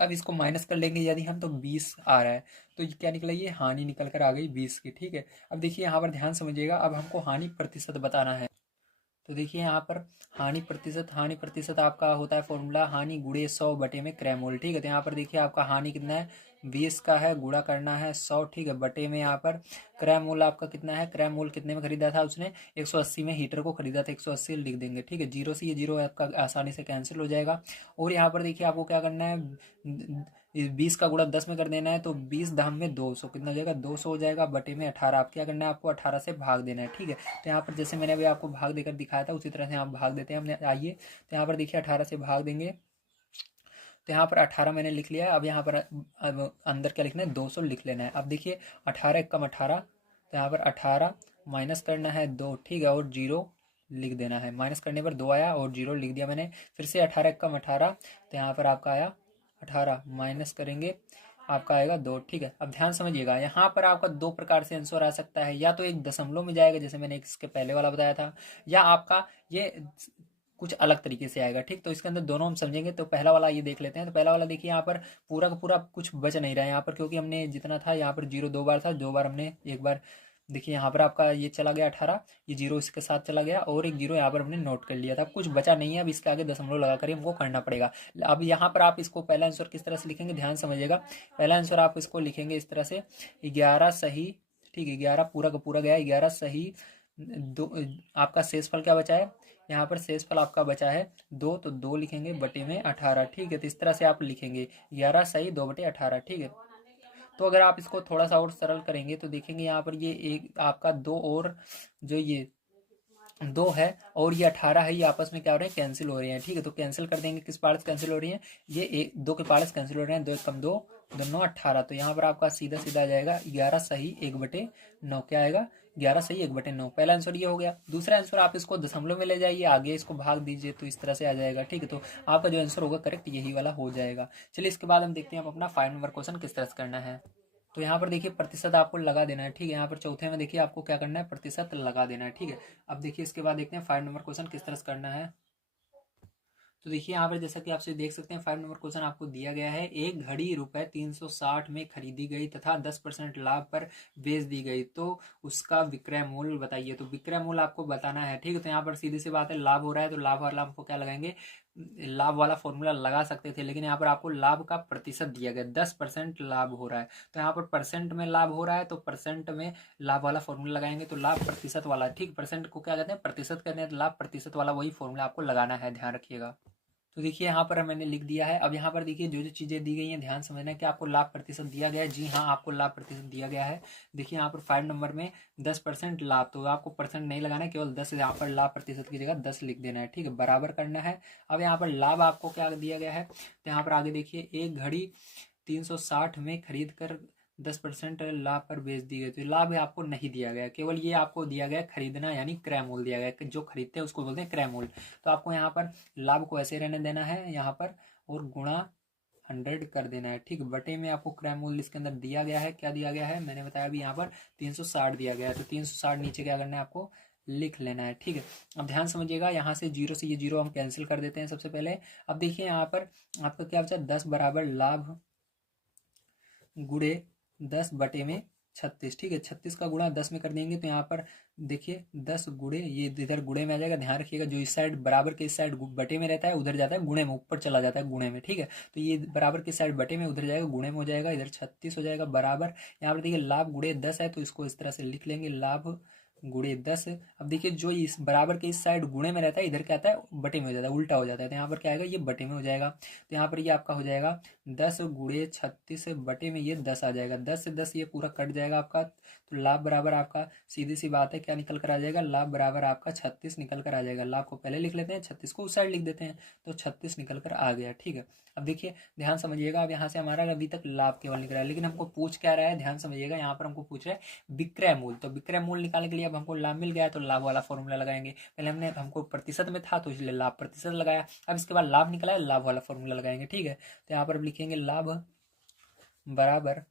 अब इसको माइनस कर लेंगे यदि हम, तो 20 आ रहा है। तो ये क्या निकला, ये हानि निकल कर आ गई 20 की। ठीक है, अब देखिए यहाँ पर ध्यान समझिएगा, अब हमको हानि प्रतिशत बताना है। तो देखिए यहाँ पर हानि प्रतिशत आपका होता है फॉर्मूला हानि गुणे 100 बटे में क्रय मूल। ठीक है, तो यहाँ पर देखिए आपका हानि कितना है, 20 का है, गुणा करना है 100। ठीक है, बटे में यहाँ पर क्रय मूल आपका कितना है, क्रय मूल कितने में खरीदा था उसने, 180 में हीटर को खरीदा था, 180 लिख देंगे। ठीक है, जीरो से ये जीरो आपका आसानी से कैंसिल हो जाएगा। और यहाँ पर देखिए आपको क्या करना है, 20 का गुणा 10 में कर देना है, तो 20 धाम में 200 कितना हो जाएगा, 200 हो जाएगा, बटे में 18। आप क्या करना है, आपको 18 से भाग देना है। ठीक है, तो यहाँ पर जैसे मैंने अभी आपको भाग देकर दिखाया था उसी तरह से आप भाग देते हैं हमने। आइए तो यहाँ पर देखिए 18 से भाग देंगे, तो यहाँ पर 18 मैंने लिख लिया है। अब यहाँ पर अब अंदर क्या लिखना है, 200 लिख लेना है। अब देखिए 18 एकम 18, तो यहाँ पर 18 माइनस करना है 2। ठीक है, और जीरो लिख देना है। माइनस करने पर 2 आया और जीरो लिख दिया मैंने। फिर से 18 एकम 18, तो यहाँ पर आपका आया 18, माइनस करेंगे आपका आएगा 2। ठीक है, अब ध्यान समझिएगा, यहाँ पर आपका दो प्रकार से आंसर आ सकता है। या तो एक दशमलव में जाएगा जैसे मैंने इसके पहले वाला बताया था, या आपका ये कुछ अलग तरीके से आएगा। ठीक, तो इसके अंदर दोनों हम समझेंगे। तो पहला वाला ये देख लेते हैं। तो पहला वाला देखिए यहाँ पर पूरा का पूरा कुछ बच नहीं रहा है यहाँ पर, क्योंकि हमने जितना था यहाँ पर जीरो 2 बार था, 2 बार हमने एक बार देखिए यहाँ पर आपका ये चला गया 18, ये जीरो इसके साथ चला गया, और एक जीरो यहाँ पर हमने नोट कर लिया था, कुछ बचा नहीं है। अब इसके आगे दशमलव लगा कर हमको करना पड़ेगा। अब यहाँ पर आप इसको पहला आंसर किस तरह से लिखेंगे, ध्यान समझिएगा। पहला आंसर आप इसको लिखेंगे इस तरह से, 11 सही। ठीक है, 11 पूरा का पूरा गया, 11 सही दो। आपका शेषफल क्या बचा है, यहाँ पर शेषफल आपका बचा है 2, तो 2 लिखेंगे बटे में 18। ठीक है, तो इस तरह से आप लिखेंगे 11 सही 2 बटे 18। ठीक है, तो अगर आप इसको थोड़ा सा और सरल करेंगे तो देखेंगे यहाँ पर ये एक आपका 2 और जो ये 2 है और ये 18 है, ये आपस में क्या हो रहे हैं, कैंसिल हो रहे हैं। ठीक है, तो कैंसिल कर देंगे, किस पार्ट से कैंसिल हो रही है, ये एक 2 के पार्ट से कैंसिल हो रहे हैं, 2 एकम 2, 2 9 18। तो यहाँ पर आपका सीधा सीधा आ जाएगा 11 सही 1 बटे 9। क्या आएगा, 11 सही 1 बटे 9। पहला आंसर ये हो गया। दूसरा आंसर आप इसको दशमलव में ले जाइए, आगे इसको भाग दीजिए, तो इस तरह से आ जाएगा। ठीक है, तो आपका जो आंसर होगा करेक्ट यही वाला हो जाएगा। चलिए इसके बाद हम देखते हैं अपना 5 नंबर क्वेश्चन किस तरह से करना है। तो यहाँ पर देखिए प्रतिशत आपको लगा देना है। ठीक है, यहाँ पर चौथे में देखिए आपको क्या करना है, प्रतिशत लगा देना है। ठीक है, अब देखिए इसके बाद देखते हैं 5 नंबर क्वेश्चन किस तरह से करना है। तो देखिए यहाँ पर जैसा कि आपसे देख सकते हैं 5 नंबर क्वेश्चन आपको दिया गया है। एक घड़ी रुपए 360 में खरीदी गई तथा 10% लाभ पर बेच दी गई, तो उसका विक्रय मूल्य बताइए। तो विक्रय मूल्य आपको बताना है। ठीक है, तो यहाँ पर सीधी सी बात है, लाभ हो रहा है तो लाभ वाला आपको क्या लगाएंगे, लाभ वाला फॉर्मूला लगा सकते थे, लेकिन यहाँ पर आपको लाभ का प्रतिशत दिया गया, 10% लाभ हो रहा है। तो यहाँ पर परसेंट में लाभ हो रहा है, तो परसेंट में लाभ वाला फॉर्मूला लगाएंगे, तो लाभ प्रतिशत वाला। ठीक, परसेंट को क्या कहते हैं, प्रतिशत कहते हैं, तो लाभ प्रतिशत वाला वही फॉर्मूला आपको लगाना है, ध्यान रखिएगा। तो देखिए यहाँ पर मैंने लिख दिया है। अब यहाँ पर देखिए जो जो चीज़ें दी गई हैं ध्यान समझना है कि आपको लाभ प्रतिशत दिया गया है। जी हाँ, आपको लाभ प्रतिशत दिया गया है। देखिए यहाँ पर 5 नंबर में 10% लाभ, तो आपको परसेंट नहीं लगाना है, केवल 10 यहाँ पर लाभ प्रतिशत की जगह 10 लिख देना है। ठीक है, बराबर करना है। अब यहाँ पर लाभ आपको क्या दिया गया है, तो यहाँ पर आगे देखिए एक घड़ी 360 में खरीद कर 10% लाभ पर बेच दी गई। तो लाभ आपको नहीं दिया गया, केवल ये आपको दिया गया खरीदना, यानी क्रय मूल्य दिया गया, जो खरीदते हैं उसको बोलते हैं क्रय मूल्य। तो आपको यहाँ पर लाभ को ऐसे रहने देना है यहाँ पर, और गुणा 100 कर देना है। ठीक, बटे में आपको क्रय मूल्य इसके अंदर दिया गया है। क्या दिया गया है, मैंने बताया अभी यहाँ पर 360 दिया गया है, तो 360 नीचे क्या करना है, आपको लिख लेना है। ठीक है, अब ध्यान समझिएगा, यहाँ से जीरो से ये जीरो हम कैंसिल कर देते हैं सबसे पहले। अब देखिए यहाँ पर आपका क्या बचा, 10 बराबर लाभ गुणे 10 बटे में 36, ठीक है। 36 का गुणा 10 में कर देंगे तो यहाँ पर देखिए 10 गुणे, ये इधर गुणे में आ जाएगा। ध्यान रखिएगा जो इस साइड बराबर के इस साइड बटे में रहता है उधर जाता है गुणे में, ऊपर चला जाता है गुणे में, ठीक है। तो ये बराबर के साइड बटे में उधर जाएगा गुणे में हो जाएगा, इधर 36 हो जाएगा बराबर। यहाँ पर देखिए लाभ गुणे 10 है तो इसको इस तरह से लिख लेंगे, लाभ गुणे 10। अब देखिए जो इस बराबर के इस साइड गुणे में रहता है इधर क्या आता है बटे में हो जाता है, उल्टा हो जाता है। तो यहाँ पर क्या आएगा, ये बटे में हो जाएगा। तो यहाँ पर ये आपका हो जाएगा 10 गुणे 36 बटे में ये 10 आ जाएगा। 10 से 10 ये पूरा कट जाएगा आपका। तो लाभ बराबर आपका सीधी सी बात है क्या निकल कर आ जाएगा, लाभ बराबर आपका 36 निकल कर आ जाएगा। लाभ को पहले लिख लेते हैं, 36 को उस साइड लिख देते हैं, तो 36 निकल कर आ गया, ठीक है। अब देखिए ध्यान समझिएगा, अब यहाँ से हमारा अभी तक लाभ केवल निकल रहा है, लेकिन हमको पूछ क्या रहा है, ध्यान समझिएगा। यहाँ पर हमको पूछ रहा है विक्रय मूल। तो विक्रय मूल निकालने के लिए अब हमको लाभ मिल गया है तो लाभ वाला फॉर्मूला लगाएंगे। पहले हमको प्रतिशत में था तो इसलिए लाभ प्रतिशत लगाया। अब इसके बाद लाभ निकला है, लाभ वाला फॉर्मूला लगाएंगे, ठीक है। तो यहाँ पर अब लिखेंगे लाभ बराबर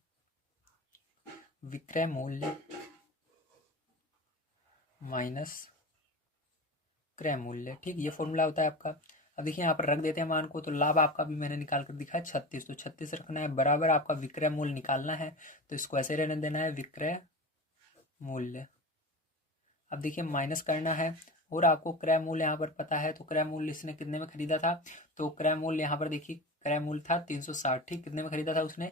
विक्रय मूल्य माइनस क्रय मूल्य, ठीक। ये फॉर्मूला होता है आपका। अब देखिए यहाँ पर रख देते हैं मान को। तो लाभ आपका भी मैंने निकाल कर दिखाया 36, तो 36 रखना है बराबर आपका विक्रय मूल्य निकालना है, तो इसको ऐसे रहने देना है विक्रय मूल्य। अब देखिए माइनस करना है, और आपको क्रय मूल्य यहाँ पर पता है। तो क्रय मूल्य इसने कितने में खरीदा था, तो क्रय मूल्य यहाँ पर देखिए क्रय मूल्य था 360, ठीक। कितने में खरीदा था उसने,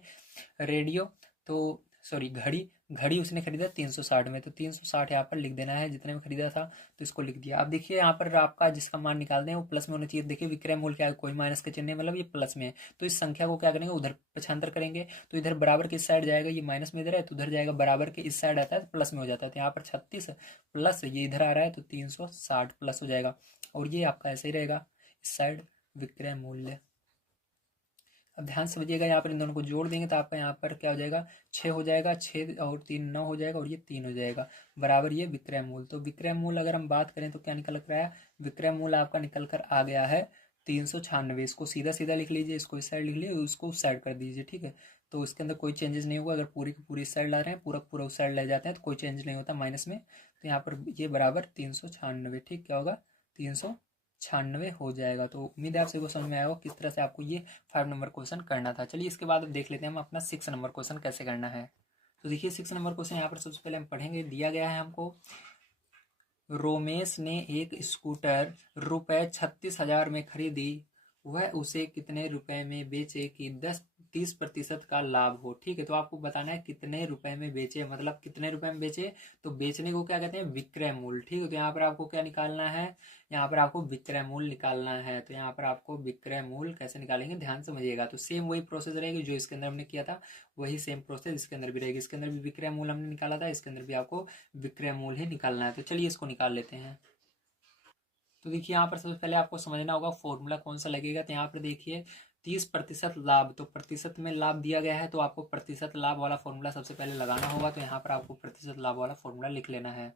रेडियो तो सॉरी घड़ी, घड़ी उसने खरीदा 360 में, तो 360 यहाँ पर लिख देना है जितने में खरीदा था, तो इसको लिख दिया। अब देखिए यहाँ पर आपका जिसका मान निकालते हैं वो प्लस में होना चाहिए। देखिए विक्रय मूल्य क्या है, कोई माइनस के चिन्ह मतलब ये प्लस में है, तो इस संख्या को क्या करेंगे उधर पक्षांतर करेंगे। तो इधर बराबर के इस साइड जाएगा, ये माइनस में इधर है तो उधर जाएगा, बराबर के इस साइड आता है तो प्लस में हो जाता है। तो यहाँ पर 36 प्लस ये इधर आ रहा है तो 360 प्लस हो जाएगा, और ये आपका ऐसे ही रहेगा इस साइड विक्रय मूल्य। अब ध्यान समझिएगा, यहाँ पर इन दोनों को जोड़ देंगे तो आपका यहाँ पर क्या हो जाएगा 6 हो जाएगा, 6 और 3 9 हो जाएगा, और ये 3 हो जाएगा बराबर ये विक्रय मूल्य। तो विक्रय मूल्य अगर हम बात करें तो क्या निकल कर आया, विक्रय मूल्य आपका निकल कर आ गया है 396। इसको सीधा सीधा लिख लीजिए, इसको इस साइड लिख लीजिए, उसको उस साइड कर दीजिए, ठीक है। तो इसके अंदर कोई चेंजेस नहीं होगा। अगर पूरी की पूरी इस साइड ला रहे हैं, पूरा पूरा उस साइड ले जाते हैं तो कोई चेंज नहीं होता माइनस में। तो यहाँ पर ये बराबर 396, ठीक। क्या होगा 396 हो जाएगा। तो उम्मीद है आप सभी को समझ में आया होगा किस तरह से आपको ये 5 नंबर क्वेश्चन करना था। चलिए इसके बाद अब देख लेते हैं हम अपना 6 नंबर क्वेश्चन कैसे करना है। तो देखिए 6 नंबर क्वेश्चन यहाँ पर सबसे पहले हम पढ़ेंगे। दिया गया है हमको, रोमेश ने एक स्कूटर रुपए 36,000 में खरीदी, वह उसे कितने रुपए में बेचे कि 30% का लाभ हो, ठीक है। तो आपको बताना है कितने रुपए में बेचे, मतलब कितने रुपए में बेचे, तो बेचने को क्या कहते हैं विक्रय मूल्य, ठीक है। तो यहाँ पर आपको क्या निकालना है, यहाँ पर आपको विक्रय मूल्य निकालना है। तो यहाँ पर आपको विक्रय मूल्य कैसे निकालेंगे ध्यान समझिएगा। तो सेम वही प्रोसेस रहेगी जो इसके अंदर हमने किया था, वही सेम प्रोसेस इसके अंदर भी रहेगी। इसके अंदर भी विक्रय मूल्य हमने निकाला था, इसके अंदर भी आपको विक्रय मूल्य ही निकालना है। तो चलिए इसको निकाल लेते हैं। तो देखिए यहाँ पर सबसे पहले आपको समझना होगा फॉर्मूला कौन सा लगेगा। तो यहाँ पर देखिए 30% लाभ, तो प्रतिशत में लाभ दिया गया है तो आपको प्रतिशत लाभ वाला फॉर्मूला सबसे पहले लगाना होगा। तो यहाँ पर आपको प्रतिशत लाभ वाला फॉर्मूला लिख लेना है।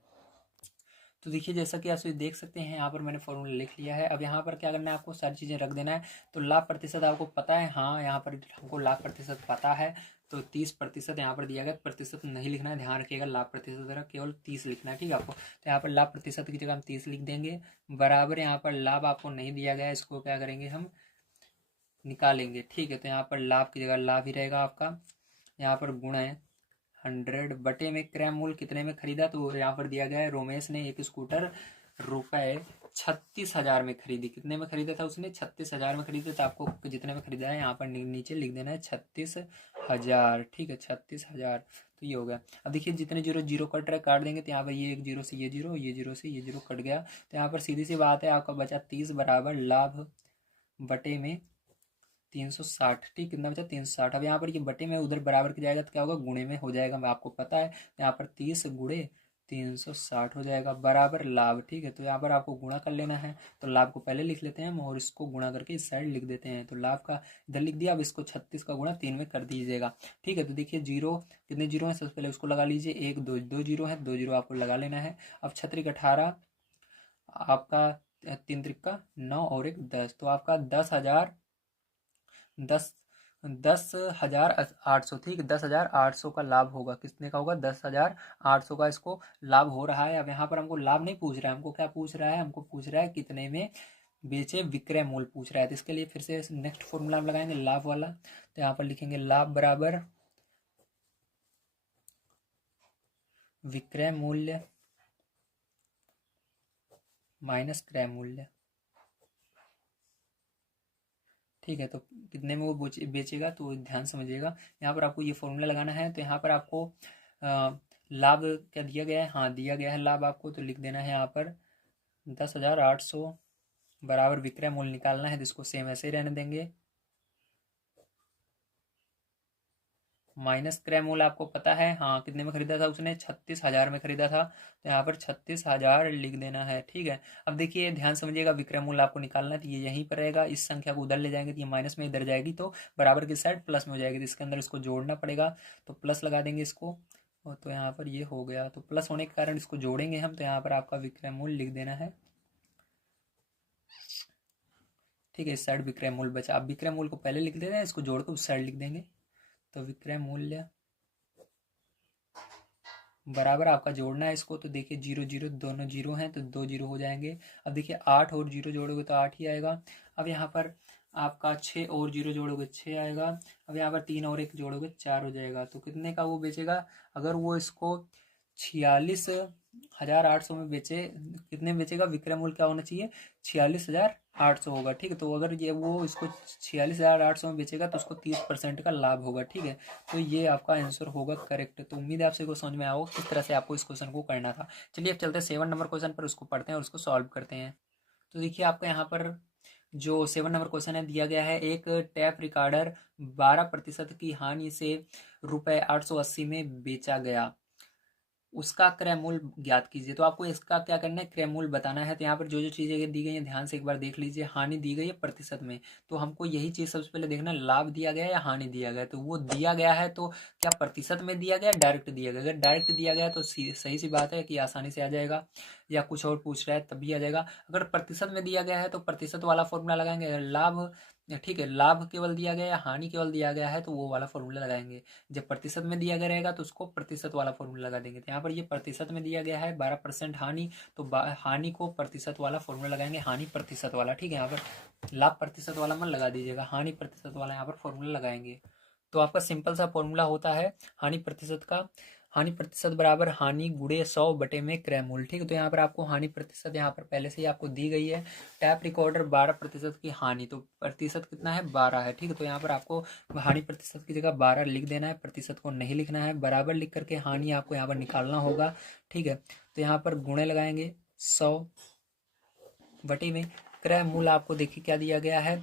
तो देखिए जैसा कि आप सभी देख सकते हैं यहाँ पर मैंने फॉर्मूला लिख लिया है। अब यहाँ पर क्या करना है, आपको सारी चीज़ें रख देना है। तो लाभ प्रतिशत आपको पता है, हाँ यहाँ पर हमको लाभ प्रतिशत पता है। तो 30% यहाँ पर दिया गया, प्रतिशत नहीं लिखना है, ध्यान रखिएगा। लाभ प्रतिशत जगह केवल 30 लिखना है, ठीक है आपको। तो यहाँ पर लाभ प्रतिशत की जगह हम 30 लिख देंगे बराबर। यहाँ पर लाभ आपको नहीं दिया गया है, इसको क्या करेंगे हम निकालेंगे, ठीक है। तो यहाँ पर लाभ की जगह लाभ ही रहेगा आपका। यहाँ पर गुण है 100 बटे में क्रय मूल्य कितने में खरीदा, तो यहाँ पर दिया गया है रोमेश ने एक स्कूटर रुपए 36,000 में खरीदी। कितने में खरीदा था उसने, 36,000 में खरीदा। तो आपको जितने में खरीदा है यहाँ पर नीचे लिख देना है 36,000, ठीक है 36,000। तो ये हो गया। अब देखिए जितने जीरो जीरो कट रहे काट देंगे, तो यहाँ पर ये एक जीरो से ये जीरो, ये जीरो से ये जीरो कट गया। तो यहाँ पर सीधी सी बात है आपका बचा 30 बराबर लाभ बटे में 360, ठीक। कितना बचा 360। अब यहाँ पर ये बटे में उधर बराबर की जाएगा तो क्या होगा गुणे में हो जाएगा, आपको पता है। यहाँ पर 30 गुणे 360 हो जाएगा बराबर लाभ, ठीक है। तो यहाँ पर आपको गुणा कर लेना है। तो लाभ को पहले लिख लेते हैं हम और इसको गुणा करके इस साइड लिख देते हैं। तो लाभ का इधर लिख दिया। अब इसको 36 का गुणा 3 में कर दीजिएगा, ठीक है। तो देखिए जीरो कितने जीरो हैं, सबसे पहले उसको लगा लीजिए। एक दो दो जीरो है, 2 जीरो आपको लगा लेना है। अब 6 18 आपका 3 त्रिका 9 और एक 10, तो आपका 10,000 दस 10,800, ठीक है 10,800 का लाभ होगा। कितने का होगा 10,800 का इसको लाभ हो रहा है। अब यहाँ पर हमको लाभ नहीं पूछ रहा है, हमको क्या पूछ रहा है, हमको पूछ रहा है कितने में बेचे, विक्रय मूल्य पूछ रहा है। तो इसके लिए फिर से नेक्स्ट फॉर्मूला हम लगाएंगे लाभ वाला। तो यहाँ पर लिखेंगे लाभ बराबर विक्रय मूल्य माइनस क्रय मूल्य, ठीक है। तो कितने में वो बेचेगा, तो ध्यान समझिएगा। यहाँ पर आपको ये फॉर्मूला लगाना है। तो यहाँ पर आपको लाभ क्या दिया गया है, हाँ दिया गया है लाभ आपको, तो लिख देना है यहाँ पर 10,800 बराबर विक्रय मूल्य निकालना है, जिसको सेम ऐसे ही रहने देंगे, माइनस क्रय मूल्य आपको पता है, हाँ कितने में खरीदा था उसने, 36,000 में खरीदा था, तो यहाँ पर 36,000 लिख देना है, ठीक है। अब देखिए ध्यान समझिएगा, विक्रय मूल्य आपको निकालना है, तो ये यहीं पर रहेगा, इस संख्या को उधर ले जाएंगे तो ये माइनस में इधर जाएगी, तो बराबर की साइड प्लस में हो जाएगी, तो इसके अंदर इसको जोड़ना पड़ेगा, तो प्लस लगा देंगे इसको, और तो यहाँ पर ये हो गया, तो प्लस होने के कारण इसको जोड़ेंगे हम, तो यहाँ पर आपका विक्रय मूल्य लिख देना है, ठीक है। इस साइड विक्रय मूल्य बचा, अब विक्रय मूल्य को पहले लिख देते हैं, इसको जोड़कर उस साइड लिख देंगे, तो विक्रय मूल्य बराबर आपका जोड़ना है इसको, तो देखिए जीरो जीरो दोनों जीरो हैं, तो दो जीरो हो जाएंगे। अब देखिए 8 और जीरो जोड़ोगे तो 8 ही आएगा। अब यहाँ पर आपका 6 और जीरो जोड़ोगे 6 आएगा। अब यहाँ पर 3 और 1 जोड़ोगे 4 हो जाएगा। तो कितने का वो बेचेगा, अगर वो इसको 46,800 में बेचे, कितने में बेचेगा, विक्रय मूल्य क्या होना चाहिए, 46,800 होगा, ठीक है। तो अगर ये वो इसको 46,800 में बेचेगा तो उसको 30% का लाभ होगा, ठीक है। तो ये आपका आंसर होगा करेक्ट। तो उम्मीद है आपसे को समझ में आओ किस तरह से आपको इस क्वेश्चन को करना था। चलिए अब चलते हैं 7 नंबर क्वेश्चन पर, उसको पढ़ते हैं और उसको सॉल्व करते हैं। तो देखिए आपका यहाँ पर जो 7 नंबर क्वेश्चन है दिया गया है, एक टैप रिकॉर्डर 12% की हानि से ₹880 में बेचा गया, उसका क्रय मूल्य ज्ञात कीजिए। तो आपको इसका क्या करना है, क्रय मूल्य बताना है। तो यहाँ पर जो जो चीजें दी गई हैं ध्यान से एक बार देख लीजिए। हानि दी गई है प्रतिशत में, तो हमको यही चीज सबसे पहले देखना है, लाभ दिया गया है या हानि दिया गया है। तो वो दिया गया है तो क्या प्रतिशत में दिया गया, डायरेक्ट दिया गया। अगर डायरेक्ट दिया गया तो सही सी बात है कि आसानी से आ जाएगा, या कुछ और पूछ रहा है तब भी आ जाएगा। अगर प्रतिशत में दिया गया है तो प्रतिशत वाला फॉर्मूला लगाएंगे। अगर लाभ, ठीक है, लाभ केवल दिया गया या हानि केवल दिया गया है तो वो वाला फॉर्मूला लगाएंगे। जब प्रतिशत में दिया गया रहेगा तो उसको प्रतिशत वाला फॉर्मूला लगा देंगे। तो यहाँ पर ये प्रतिशत में दिया गया है 12% हानि, तो हानि को प्रतिशत वाला फॉर्मूला लगाएंगे, हानि प्रतिशत वाला, ठीक है। यहाँ पर लाभ प्रतिशत वाला मन लगा दीजिएगा, हानि प्रतिशत वाला यहाँ पर फॉर्मूला लगाएंगे। तो आपका सिंपल सा फॉर्मूला होता है हानि प्रतिशत का, हानि प्रतिशत बराबर हानि गुणे 100 बटे में क्रय मूल्य, ठीक है। तो यहाँ पर आपको हानि प्रतिशत यहाँ पर पहले से ही आपको दी गई है। टैप रिकॉर्डर 12% की हानि, तो प्रतिशत कितना है, 12 है, ठीक है। तो यहाँ पर आपको हानि प्रतिशत की जगह 12 लिख देना है, प्रतिशत को नहीं लिखना है। बराबर लिख करके हानि आपको यहाँ पर निकालना होगा, ठीक है। तो यहाँ पर गुणे लगाएंगे 100 बटे में क्रय मूल्य, आपको देखिए क्या दिया गया है।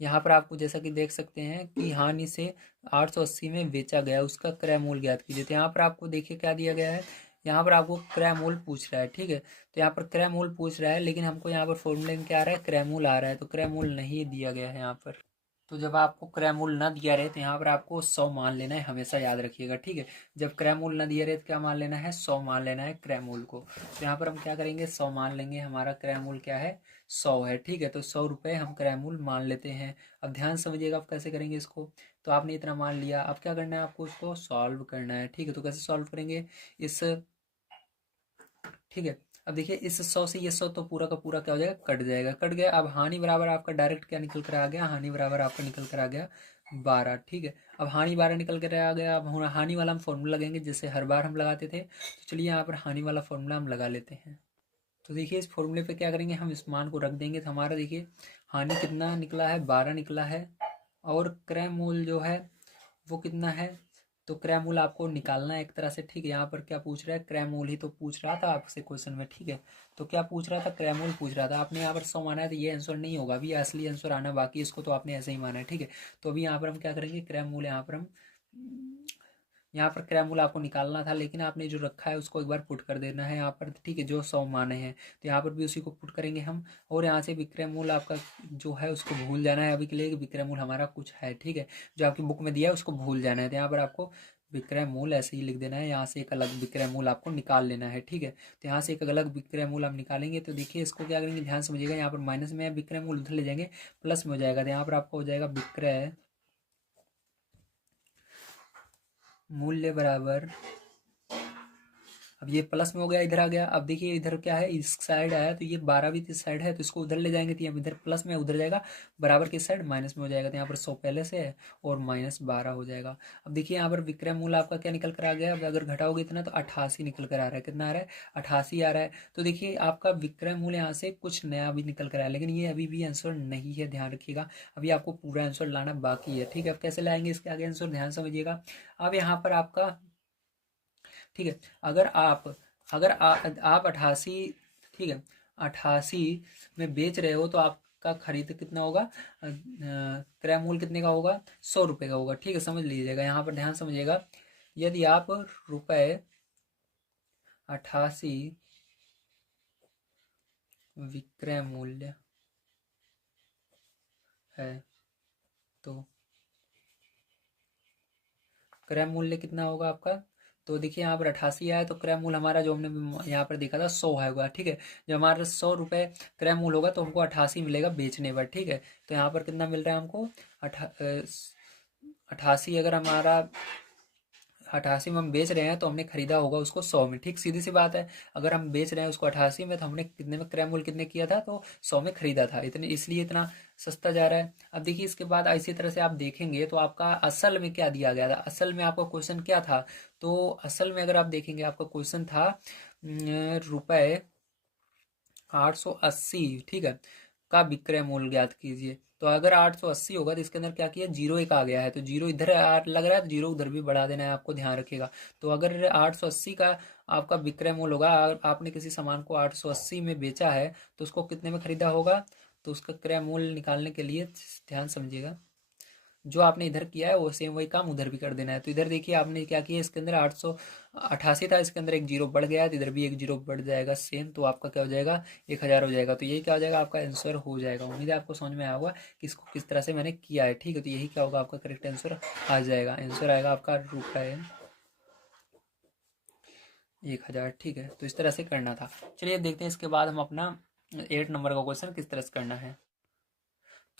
यहाँ पर आपको जैसा कि देख सकते हैं कि हानि से 880 में बेचा गया, उसका क्रय मूल्य ज्ञात कीजिए। तो यहाँ पर आपको देखिए क्या दिया गया है, यहाँ पर आपको क्रय मूल्य पूछ रहा है, ठीक है। तो यहाँ पर क्रय मूल्य पूछ रहा है, लेकिन हमको यहाँ पर फॉर्मूले में क्या आ रहा है, क्रय मूल्य आ रहा है, तो क्रय मूल्य नहीं दिया गया है यहाँ पर। तो जब आपको क्रय मूल्य न दिया रहे तो यहाँ पर आपको 100 मान लेना है, हमेशा याद रखिएगा, ठीक है। जब क्रय मूल्य न दिया रहे तो क्या मान लेना है, 100 मान लेना है क्रय मूल्य को। तो यहाँ पर हम क्या करेंगे, 100 मान लेंगे, हमारा क्रय मूल्य क्या है, 100 है, ठीक है। तो 100 रुपये हम क्रय मूल्य मान लेते हैं। अब ध्यान समझिएगा आप कैसे करेंगे इसको। तो आपने इतना मान लिया, अब क्या करना है, आपको इसको सॉल्व करना है, ठीक है। तो कैसे सॉल्व करेंगे इस, ठीक है। अब देखिए इस 100 से ये 100 तो पूरा का पूरा क्या हो जाएगा, कट जाएगा, कट गया। अब हानि बराबर आपका डायरेक्ट क्या निकल कर आ गया, हानि बराबर आपका निकल कर आ गया 12, ठीक है। अब हानि 12 निकल कर आ गया। अब हानि वाला हम फॉर्मूला लगेंगे जैसे हर बार हम लगाते थे। तो चलिए यहाँ पर हानि वाला फॉर्मूला हम लगा लेते हैं। तो देखिए इस फॉर्मूले पे क्या करेंगे, हम इस मान को रख देंगे। तो हमारा देखिए हानि कितना निकला है, 12 निकला है, और क्रय मूल्य जो है वो कितना है, तो क्रय मूल्य आपको निकालना है एक तरह से, ठीक है। यहाँ पर क्या पूछ रहा है, क्रय मूल्य ही तो पूछ रहा था आपसे क्वेश्चन में, ठीक है। तो क्या पूछ रहा था, क्रय मूल्य पूछ रहा था। आपने यहाँ पर 100 माना है तो ये आंसर नहीं होगा, अभी असली आंसर आना बाकी, इसको तो आपने ऐसे ही माना है, ठीक है। तो अभी यहाँ पर हम क्या करेंगे, क्रय मूल्य यहाँ पर हम, यहाँ पर क्रय मूल्य आपको निकालना था, लेकिन आपने जो रखा है उसको एक बार पुट कर देना है यहाँ पर, ठीक है। जो 100 माने हैं तो यहाँ पर भी उसी को पुट करेंगे हम, और यहाँ से विक्रय मूल्य आपका जो है उसको भूल जाना है अभी के लिए, कि विक्रय मूल्य हमारा कुछ है, ठीक है। जो आपकी बुक में दिया है उसको भूल जाना है। तो यहाँ पर आपको विक्रय मूल्य ऐसे ही लिख देना है, यहाँ से एक अलग विक्रय मूल्य आपको निकाल लेना है, ठीक है। तो यहाँ से एक अलग विक्रय मूल्य आप निकालेंगे। तो देखिए इसको क्या करेंगे, ध्यान समझिएगा, यहाँ पर माइनस में है विक्रय मूल्य, उधर ले जाएंगे प्लस में हो जाएगा। तो यहाँ पर आपको हो जाएगा विक्रय मूल्य बराबर अब ये प्लस में हो गया, इधर आ गया। अब देखिए इधर क्या है, इस साइड आया तो ये 12 भी इस साइड है, तो इसको उधर ले जाएंगे तो ये इधर प्लस में उधर जाएगा, बराबर की साइड माइनस में हो जाएगा। तो यहाँ पर 100 पहले से है और -12 हो जाएगा। अब देखिए यहाँ पर विक्रय मूल्य आपका क्या निकल कर आ गया। अब अगर घटाओगे इतना तो 88 निकल कर आ रहा है। कितना आ रहा है, 88 आ रहा है। तो देखिए आपका विक्रय मूल्य यहाँ से कुछ नया भी निकल कर आया, लेकिन ये अभी भी आंसर नहीं है, ध्यान रखिएगा। अभी आपको पूरा आंसर लाना बाकी है, ठीक है। अब कैसे लाएंगे इसके आगे आंसर, ध्यान समझिएगा। अब यहाँ पर आपका, ठीक है, अगर आप 88, ठीक है, 88 में बेच रहे हो तो आपका खरीद कितना होगा, क्रय मूल्य कितने का होगा, 100 रुपये का होगा, ठीक है। समझ लीजिएगा, यहाँ पर ध्यान समझिएगा। यदि आप रुपये 88 विक्रय मूल्य है तो क्रय मूल्य कितना होगा आपका। तो देखिए यहाँ पर 88 आया तो क्रय मूल्य हमारा जो हमने यहाँ पर देखा था 100 होगा, ठीक है। जब हमारा 100 रुपये क्रय मूल्य होगा तो हमको 88 मिलेगा बेचने पर, ठीक है। तो यहाँ पर कितना मिल रहा है हमको, 88 अगर हमारा 88 में हम बेच रहे हैं तो हमने खरीदा होगा उसको 100 में, ठीक, सीधी सी बात है। अगर हम बेच रहे हैं उसको 88 में तो हमने कितने में, क्रय मूल्य कितने किया था, तो 100 में खरीदा था, इतने, इसलिए इतना सस्ता जा रहा है। अब देखिए इसके बाद इसी तरह से आप देखेंगे तो आपका असल में क्या दिया गया था, असल में आपका क्वेश्चन क्या था। तो असल में अगर आप देखेंगे आपका क्वेश्चन था रुपये 880, ठीक है, का विक्रय मूल्य ज्ञात कीजिए। तो अगर 880 होगा तो इसके अंदर क्या किया, जीरो एक आ गया है, तो जीरो इधर लग रहा है तो जीरो उधर भी बढ़ा देना है आपको, ध्यान रखिएगा। तो अगर 880 का आपका विक्रय मूल्य होगा, आपने किसी सामान को 880 में बेचा है तो उसको कितने में खरीदा होगा, तो उसका क्रय मूल्य निकालने के लिए ध्यान समझिएगा, जो आपने इधर किया है वो सेम वही काम उधर भी कर देना है। तो इधर देखिए आपने क्या किया, इसके अंदर 888 था, इसके अंदर एक जीरो बढ़ गया है तो इधर भी एक जीरो बढ़ जाएगा सेम, तो आपका क्या हो जाएगा, 1000 हो जाएगा। तो यही क्या हो जाएगा, आपका आंसर हो जाएगा। उम्मीद है आपको समझ में आया होगा कि इसको किस तरह से मैंने किया है, ठीक है। तो यही क्या होगा, आपका करेक्ट आंसर आ जाएगा। आंसर आएगा आपका रुपये 1000, ठीक है। तो इस तरह से करना था। चलिए देखते हैं इसके बाद हम अपना 8 नंबर का क्वेश्चन किस तरह से करना है।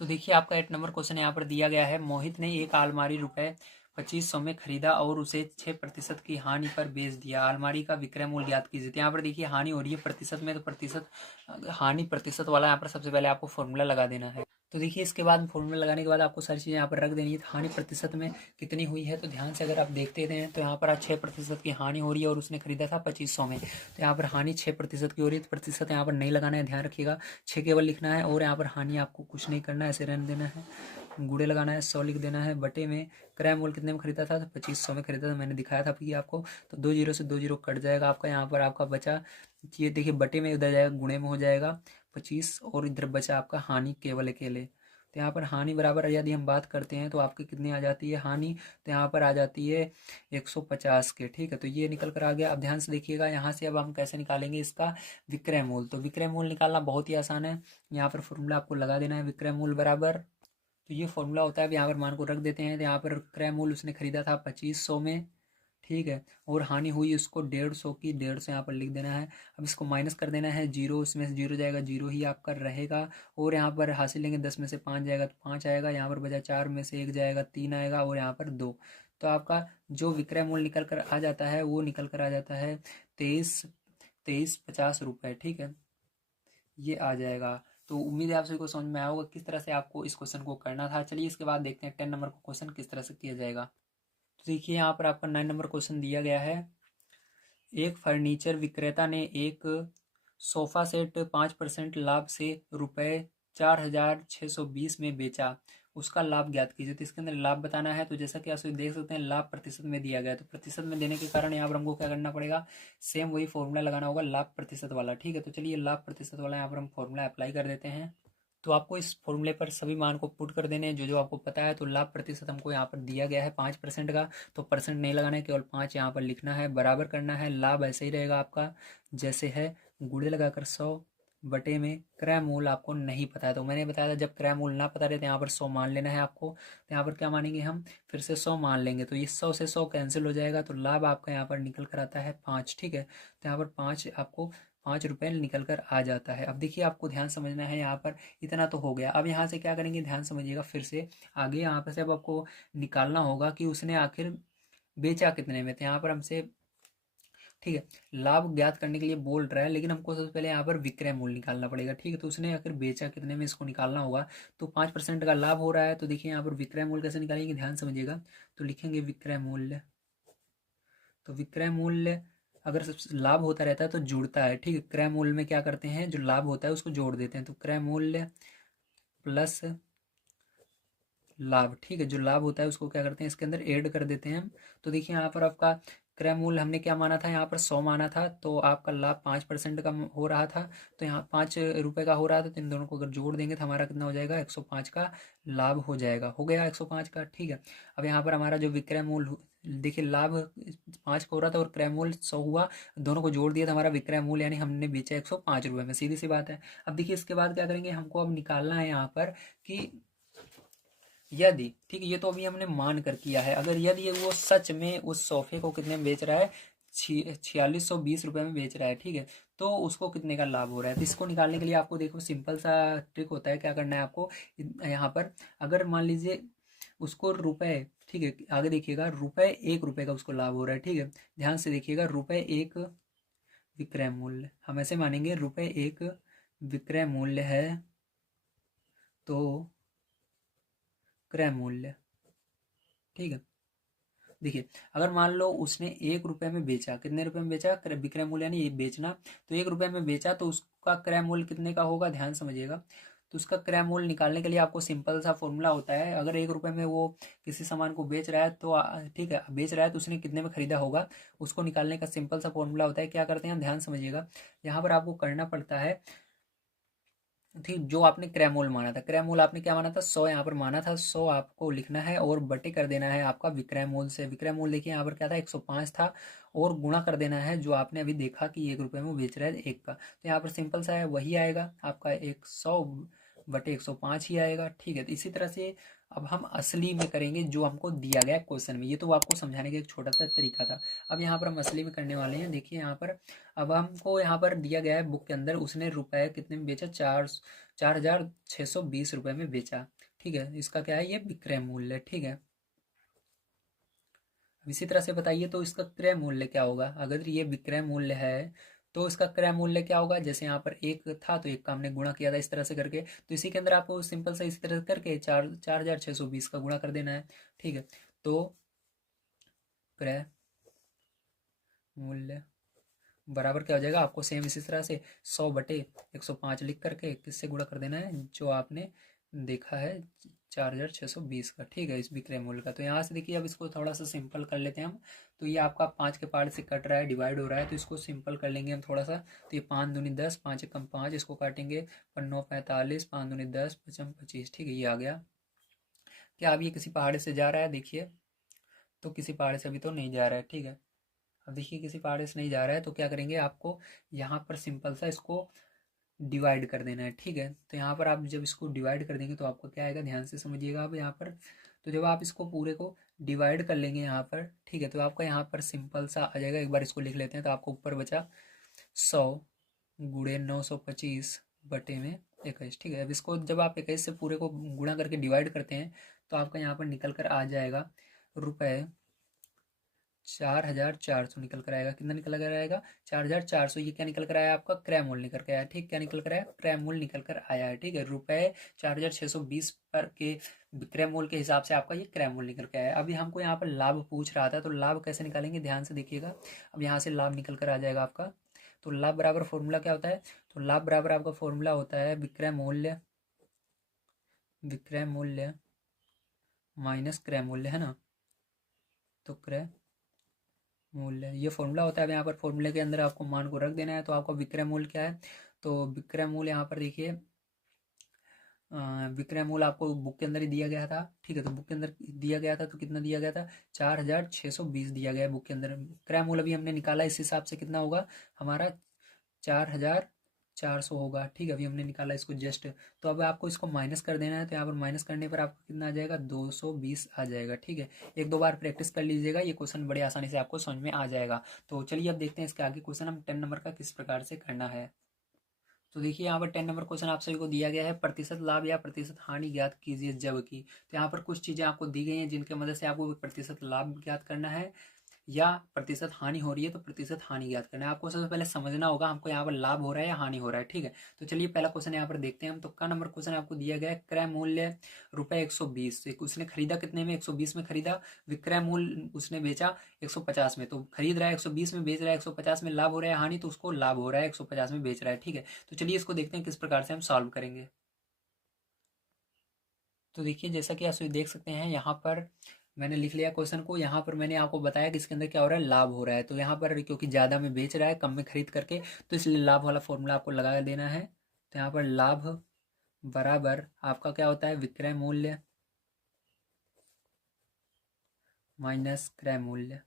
तो देखिए आपका 8 नंबर क्वेश्चन यहाँ पर दिया गया है। मोहित ने एक अलमारी रुपए 2500 में खरीदा और उसे 6% की हानि पर बेच दिया। अलमारी का विक्रय मूल्य ज्ञात कीजिए। तो यहाँ पर देखिए हानि हो रही है प्रतिशत में, तो प्रतिशत, हानि प्रतिशत वाला यहाँ पर सबसे पहले आपको फॉर्मूला लगा देना है। तो देखिए इसके बाद फॉर्मूला लगाने के बाद आपको सारी चीज़ें यहाँ पर रख देनी है। तो हानि प्रतिशत में कितनी हुई है, तो ध्यान से अगर आप देखते हैं तो यहाँ पर आज 6% की हानि हो रही है और उसने खरीदा था 2500 में। तो यहाँ पर हानि 6% की हो रही है, तो प्रतिशत यहाँ पर नहीं लगाना है, ध्यान रखिएगा। 6 केवल लिखना है और यहाँ पर हानि आपको कुछ नहीं करना है, ऐसे रहने देना है। गुड़े लगाना है, 100 लिख देना है। बटे में क्रय मूल्य कितने में खरीदा था, तो 2500 में खरीदा था, मैंने दिखाया था अभी आपको। तो 2 जीरो से 2 जीरो कट जाएगा आपका, यहाँ पर आपका बचा, ये देखिए बटे में उधर जाएगा, गुणे में हो जाएगा 25, और इधर बचा आपका हानि केवल अकेले। तो यहाँ पर हानि बराबर यदि हम बात करते हैं तो आपकी कितनी आ जाती है हानि, तो यहाँ पर आ जाती है 150 के, ठीक है। तो ये निकल कर आ गया। अब ध्यान से देखिएगा यहाँ से अब हम कैसे निकालेंगे इसका विक्रय मूल्य। तो विक्रय मूल्य निकालना बहुत ही आसान है। यहाँ पर फॉर्मूला आपको लगा देना है, विक्रय मूल्य बराबर, तो ये फॉर्मूला होता है। अब यहाँ पर मान को रख देते हैं। तो यहाँ पर क्रय मूल्य उसने खरीदा था 2500 में, ठीक है, और हानि हुई उसको 150 की, 150 यहाँ पर लिख देना है। अब इसको माइनस कर देना है, जीरो उसमें से जीरो जाएगा, जीरो ही आपका रहेगा। और यहाँ पर हासिल लेंगे, 10 में से 5 जाएगा तो 5 आएगा, यहाँ पर बचा 4 में से 1 जाएगा, 3 आएगा, और यहाँ पर 2। तो आपका जो विक्रय मूल्य निकल कर आ जाता है वो निकल कर आ जाता है 2350 रुपये, ठीक है, ये आ जाएगा। तो उम्मीद है आप सभी को समझ में आया होगा किस तरह से आपको इस क्वेश्चन को करना था। चलिए इसके बाद देखते हैं 10 नंबर का क्वेश्चन किस तरह से किया जाएगा। तो देखिए यहाँ पर आपका 9 नंबर क्वेश्चन दिया गया है। एक फर्नीचर विक्रेता ने एक सोफा सेट 5% लाभ से ₹4620 में बेचा, उसका लाभ ज्ञात कीजिए। तो इसके अंदर लाभ बताना है। तो जैसा कि आप सभी देख सकते हैं लाभ प्रतिशत में दिया गया है, तो प्रतिशत में देने के कारण यहाँ पर हमको क्या करना पड़ेगा, सेम वही फॉर्मूला लगाना होगा लाभ प्रतिशत वाला, ठीक है। तो चलिए लाभ प्रतिशत वाला यहाँ पर हम फॉर्मूला अप्लाई कर देते हैं। तो आपको इस फॉर्मूले पर सभी मान को पुट कर देने हैं जो जो आपको पता है। तो लाभ प्रतिशत हमको यहाँ पर दिया गया है 5% का, तो परसेंट नहीं लगाना है, केवल 5 यहाँ पर लिखना है, बराबर करना है। लाभ ऐसे ही रहेगा आपका जैसे है, गुणे लगाकर 100 बटे में क्रय मूल्य आपको नहीं पता है। तो मैंने बताया था जब क्रय मूल्य ना पता रहे तो यहाँ पर 100 मान लेना है आपको। तो यहाँ पर क्या मानेंगे हम, फिर से 100 मान लेंगे, तो ये 100 से 100 कैंसिल हो जाएगा। तो लाभ आपका यहाँ पर निकल कर आता है 5, ठीक है। तो यहाँ पर 5 आपको 5 रुपये निकल कर आ जाता है। अब देखिए आपको ध्यान समझना है, यहाँ पर इतना तो हो गया। अब यहाँ से क्या करेंगे, ध्यान समझिएगा फिर से आगे। यहाँ पर से अब आपको निकालना होगा कि उसने आखिर बेचा कितने में। तो यहाँ पर हमसे ठीक है। लाभ ज्ञात करने के लिए बोल रहा है, लेकिन हमको सबसे पहले यहाँ पर विक्रय मूल्य निकालना पड़ेगा। ठीक है, तो उसने अगर बेचा कितने में इसको निकालना होगा, तो 5% का लाभ हो रहा है। तो देखिए यहाँ पर विक्रय मूल्य कैसे निकालेंगे, ध्यान समझिएगा। तो लिखेंगे विक्रय मूल्य। तो विक्रय मूल्य अगर लाभ होता रहता है तो जुड़ता है। ठीक है, क्रय मूल्य में क्या करते हैं, जो लाभ होता है उसको जोड़ देते हैं। तो क्रय मूल्य प्लस लाभ, ठीक है, जो लाभ होता है उसको क्या करते हैं, इसके अंदर ऐड कर देते हैं हम। तो देखिए यहाँ पर आपका क्रय मूल्य हमने क्या माना था, यहाँ पर 100 माना था, तो आपका लाभ 5% का हो रहा था। तो यहाँ 5 रुपये का हो रहा था, तो इन दोनों को अगर जोड़ देंगे तो हमारा कितना हो जाएगा, 105 का लाभ हो गया 105 का। ठीक है, अब यहाँ पर हमारा जो विक्रय मूल्य, देखिए लाभ 5 का हो रहा था और क्रय मूल्य 100 हुआ, दोनों को जोड़ दिया तो हमारा विक्रय मूल्य यानी हमने बेचा 105 रुपये में, सीधी सी बात है। अब देखिए इसके बाद क्या करेंगे, हमको अब निकालना है यहाँ पर कि यदि, ठीक है, ये तो अभी हमने मान कर किया है, अगर यदि वो सच में उस सोफे को कितने में बेच रहा है, 4620 रुपये में बेच रहा है, ठीक है, तो उसको कितने का लाभ हो रहा है। तो इसको निकालने के लिए आपको देखो सिंपल सा ट्रिक होता है, क्या करना है आपको यहाँ पर, अगर मान लीजिए उसको रुपए, ठीक है, आगे देखिएगा रुपए 1 रुपये का उसको लाभ हो रहा है। ठीक है, ध्यान से देखिएगा, रुपए 1 विक्रय मूल्य, हम ऐसे मानेंगे रुपए 1 विक्रय मूल्य है, तो क्रय मूल्य, ठीक है। देखिए अगर मान लो उसने 1 रुपये में बेचा, कितने रुपए में बेचा, विक्रय मूल्य यानी ये बेचना, तो 1 रुपये में बेचा, तो उसका क्रय मूल्य कितने का होगा, ध्यान समझिएगा। तो उसका क्रय मूल्य निकालने के लिए आपको सिंपल सा फॉर्मूला होता है, अगर 1 रुपये में वो किसी सामान को बेच रहा है तो ठीक है, बेच रहा है तो उसने कितने में खरीदा होगा, उसको निकालने का सिंपल सा फॉर्मूला होता है। क्या करते हैं हम, ध्यान समझिएगा, यहाँ पर आपको करना पड़ता है, ठीक, जो आपने क्रय मूल्य माना था, क्रय मूल्य आपने क्या माना था, 100 यहाँ पर माना था, 100 आपको लिखना है और बटे कर देना है आपका विक्रय मूल्य से। विक्रय मूल्य देखिए यहाँ पर क्या था, 105 था, और गुणा कर देना है जो आपने अभी देखा कि 1 रुपये में वो बेच रहा है 1 का, तो यहाँ पर सिंपल सा है, वही आएगा आपका 100/105 ही आएगा। ठीक है, तो इसी तरह से अब हम असली में करेंगे जो हमको दिया गया क्वेश्चन में, ये तो आपको समझाने का एक छोटा सा तरीका था। अब यहाँ पर हम असली में करने वाले हैं, देखिए यहाँ पर अब हमको यहाँ पर दिया गया है बुक के अंदर, उसने रुपए कितने में बेचा, 4620 रुपये में बेचा। ठीक है, इसका क्या है, ये विक्रय मूल्य। ठीक है, अब इसी तरह से बताइए तो इसका क्रय मूल्य क्या होगा, अगर ये विक्रय मूल्य है तो इसका क्रय मूल्य क्या होगा, जैसे यहाँ पर 1 था तो 1 का हमने गुणा किया था इस तरह से करके, तो इसी के अंदर आपको सिंपल सा इसी तरह से करके 4620 का गुणा कर देना है। ठीक है, तो क्रय मूल्य बराबर क्या हो जाएगा, आपको सेम इसी तरह से 100/105 लिख करके किससे गुणा कर देना है, जो आपने देखा है 4620 का। ठीक है, इस विक्रय मूल्य का। तो यहाँ से देखिए अब इसको थोड़ा सा सिंपल कर लेते हैं हम। तो ये आपका 5 के पार्ट से कट रहा है, डिवाइड हो रहा है, तो इसको सिंपल कर लेंगे हम थोड़ा सा। तो ये 5 दूनी 10, 5 एकम 5, इसको काटेंगे 5 45, 5 दूनी 10, 5 25। ठीक है, ये आ गया। क्या अब ये किसी पहाड़ से जा रहा है, देखिए तो किसी पहाड़ से अभी तो नहीं जा रहा है। ठीक है, अब देखिए किसी पहाड़ से नहीं जा रहा है, तो क्या करेंगे, आपको यहाँ पर सिंपल सा इसको डिवाइड कर देना है। ठीक है, तो यहाँ पर आप जब इसको डिवाइड कर देंगे तो आपको क्या आएगा, ध्यान से समझिएगा आप यहाँ पर। तो जब आप इसको पूरे को डिवाइड कर लेंगे यहाँ पर, ठीक है, तो आपका यहाँ पर सिंपल सा आ जाएगा, एक बार इसको लिख लेते हैं। तो आपको ऊपर बचा 100 × 925/21। ठीक है, अब इसको जब आप 21 से पूरे को गुणा करके डिवाइड करते हैं तो आपका यहाँ पर निकल कर आ जाएगा रुपये 4400 निकल कर आएगा। कितना निकल कर आएगा, 4400। ये क्या निकल कर आया, आपका क्रय मूल्य निकल कर आया। ठीक, क्या निकल कर आया, क्रय मूल्य निकल कर आया है। ठीक है, रुपये 4620 पर के विक्रय मूल्य के हिसाब से आपका ये क्रय मूल्य निकल के आया। अभी हमको यहाँ पर लाभ पूछ रहा था, तो लाभ कैसे निकालेंगे, ध्यान से देखिएगा। अब यहाँ से लाभ निकल कर आ जाएगा आपका। तो लाभ बराबर फॉर्मूला क्या होता है, तो लाभ बराबर आपका फॉर्मूला होता है विक्रय मूल्य माइनस क्रय मूल्य, है ना। तो क्रय मूल्य ये फॉर्मूला होता है। अब यहाँ पर फॉर्मूले के अंदर आपको मान को रख देना है। तो आपका विक्रय मूल्य क्या है, तो विक्रय मूल्य यहाँ पर देखिए, विक्रय मूल्य आपको बुक के अंदर ही दिया गया था। ठीक है, तो बुक के अंदर दिया गया था, तो कितना दिया गया था, 4620 दिया गया है बुक के अंदर। क्रय मूल्य अभी हमने निकाला, इस हिसाब से कितना होगा हमारा, 4400 होगा। ठीक है, अभी हमने निकाला इसको जस्ट। तो अब आपको इसको माइनस कर देना है, तो यहाँ पर माइनस करने पर आपको कितना आ जाएगा, 220 आ जाएगा। ठीक है, 1-2 बार प्रैक्टिस कर लीजिएगा, ये क्वेश्चन बड़े आसानी से आपको समझ में आ जाएगा। तो चलिए अब देखते हैं इसके आगे क्वेश्चन हम 10 नंबर का किस प्रकार से करना है। तो देखिए यहाँ पर 10 नंबर क्वेश्चन आप सभी को दिया गया है, प्रतिशत लाभ या प्रतिशत हानि ज्ञात कीजिए जब की। तो यहाँ पर कुछ चीजें आपको दी गई हैं जिनके मदद से आपको प्रतिशत लाभ ज्ञात करना है, या प्रतिशत हानि हो रही है तो प्रतिशत हानि ज्ञात करना है। आपको सबसे पहले समझना होगा हमको यहाँ पर लाभ हो रहा है या हानि हो रहा है, ठीक है। तो चलिए पहला क्वेश्चन यहाँ पर देखते हैं हम। तो का नंबर क्वेश्चन आपको दिया गया है, क्रय मूल्य ₹120। उसने खरीदा कितने में? 120 में खरीदा। विक्रय मूल्य उसने बेचा 150 में। तो खरीद रहा है 120 में, बेच रहा है 150 में, लाभ हो रहा है हानि? तो उसको लाभ हो रहा है, 150 में बेच रहा है, ठीक है। तो चलिए इसको देखते हैं किस प्रकार से हम सॉल्व करेंगे। तो देखिए जैसा कि आप देख सकते हैं यहाँ पर मैंने लिख लिया क्वेश्चन को। यहाँ पर मैंने आपको बताया कि इसके अंदर क्या हो रहा है, लाभ हो रहा है। तो यहाँ पर क्योंकि ज़्यादा में बेच रहा है कम में खरीद करके, तो इसलिए लाभ वाला फॉर्मूला आपको लगा देना है। तो यहाँ पर लाभ बराबर आपका क्या होता है, विक्रय मूल्य माइनस क्रय मूल्य।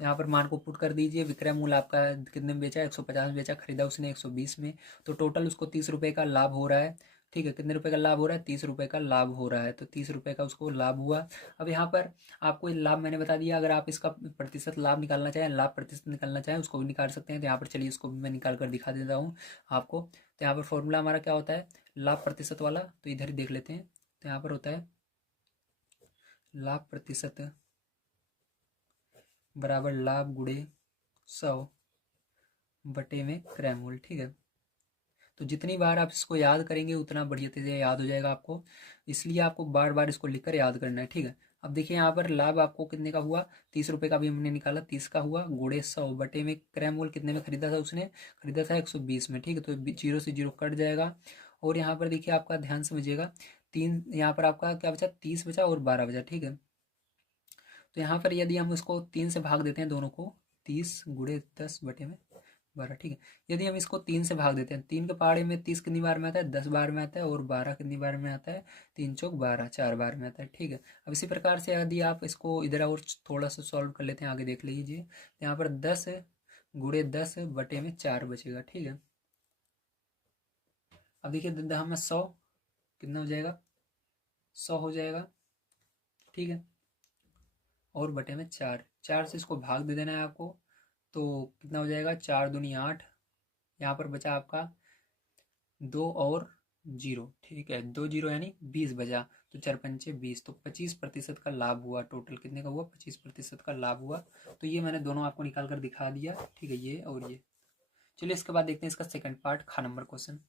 तो यहाँ पर मान को पुट कर दीजिए। विक्रय मूल्य आपका कितने में बेचा? 150 में बेचा। खरीदा उसने 120 में। तो टोटल उसको 30 रुपये का लाभ हो रहा है, ठीक है। कितने रुपए का लाभ हो रहा है? 30 रुपये का लाभ हो रहा है। तो 30 रुपये का उसको लाभ हुआ। अब यहाँ पर आपको ये लाभ मैंने बता दिया। अगर आप इसका प्रतिशत लाभ निकालना चाहें, लाभ प्रतिशत निकालना चाहें, उसको भी निकाल सकते हैं। तो यहाँ पर चलिए इसको भी मैं निकाल कर दिखा देता हूँ आपको। तो यहाँ पर फॉर्मूला हमारा क्या होता है, लाभ प्रतिशत वाला। तो इधर ही देख लेते हैं। तो यहाँ पर होता है लाभ प्रतिशत बराबर लाभ गुणे 100 बटे में क्रय मूल्य, ठीक है। तो जितनी बार आप इसको याद करेंगे उतना बढ़िया से याद हो जाएगा आपको, इसलिए आपको बार बार इसको लिखकर याद करना है, ठीक है। अब देखिए यहाँ पर लाभ आपको कितने का हुआ, 30 रुपये का भी हमने निकाला, 30 का हुआ, गुणे 100 बटे में क्रय मूल्य कितने में खरीदा था उसने, खरीदा था 120 में, ठीक है। तो जीरो से जीरो कट जाएगा। और यहाँ पर देखिए आपका ध्यान समझिएगा, तीन यहाँ पर आपका क्या बचा, 30 बचा और 12 बचा, ठीक है। तो यहाँ पर यदि हम इसको 3 से भाग देते हैं दोनों को, 30 गुणे 10 बटे में 12, ठीक है। यदि हम इसको 3 से भाग देते हैं, 3 के पहाड़े में 30 कितनी बार में आता है, 10 बार में आता है। और 12 कितनी बार में आता है, 3 चौक 12, 4 बार में आता है, ठीक है। अब इसी प्रकार से यदि आप इसको इधर और थोड़ा सा सॉल्व कर लेते हैं, आगे देख लीजिए। यहाँ पर 10 गुणे 10 बटे में 4 बचेगा, ठीक है। अब देखिए हमें 100 कितना हो जाएगा, 100 हो जाएगा, ठीक है। और बटे में 4, 4 से इसको भाग दे देना है आपको। तो कितना हो जाएगा, 4 दूनी 8। यहाँ पर बचा आपका 2 और 0, ठीक है। 2 0 यानी 20 बचा। तो 4 पंचे 20, तो 25% का लाभ हुआ। टोटल कितने का हुआ, 25% का लाभ हुआ। तो ये मैंने दोनों आपको निकाल कर दिखा दिया, ठीक है, ये और ये। चलिए इसके बाद देखते हैं इसका सेकंड पार्ट, खा नंबर क्वेश्चन।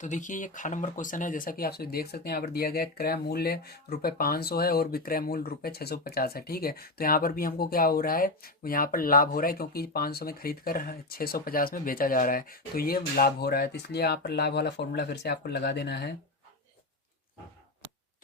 तो देखिए ये खा नंबर क्वेश्चन है। जैसा कि आप सभी देख सकते हैं, यहाँ पर दिया गया है क्रय मूल्य ₹500 है और विक्रय मूल्य ₹650 है, ठीक है। तो यहाँ पर भी हमको क्या हो रहा है, यहाँ पर लाभ हो रहा है क्योंकि 500 में खरीद कर 650 में बेचा जा रहा है। तो ये लाभ हो रहा है, तो इसलिए यहाँ पर लाभ वाला फॉर्मूला फिर से आपको लगा देना है।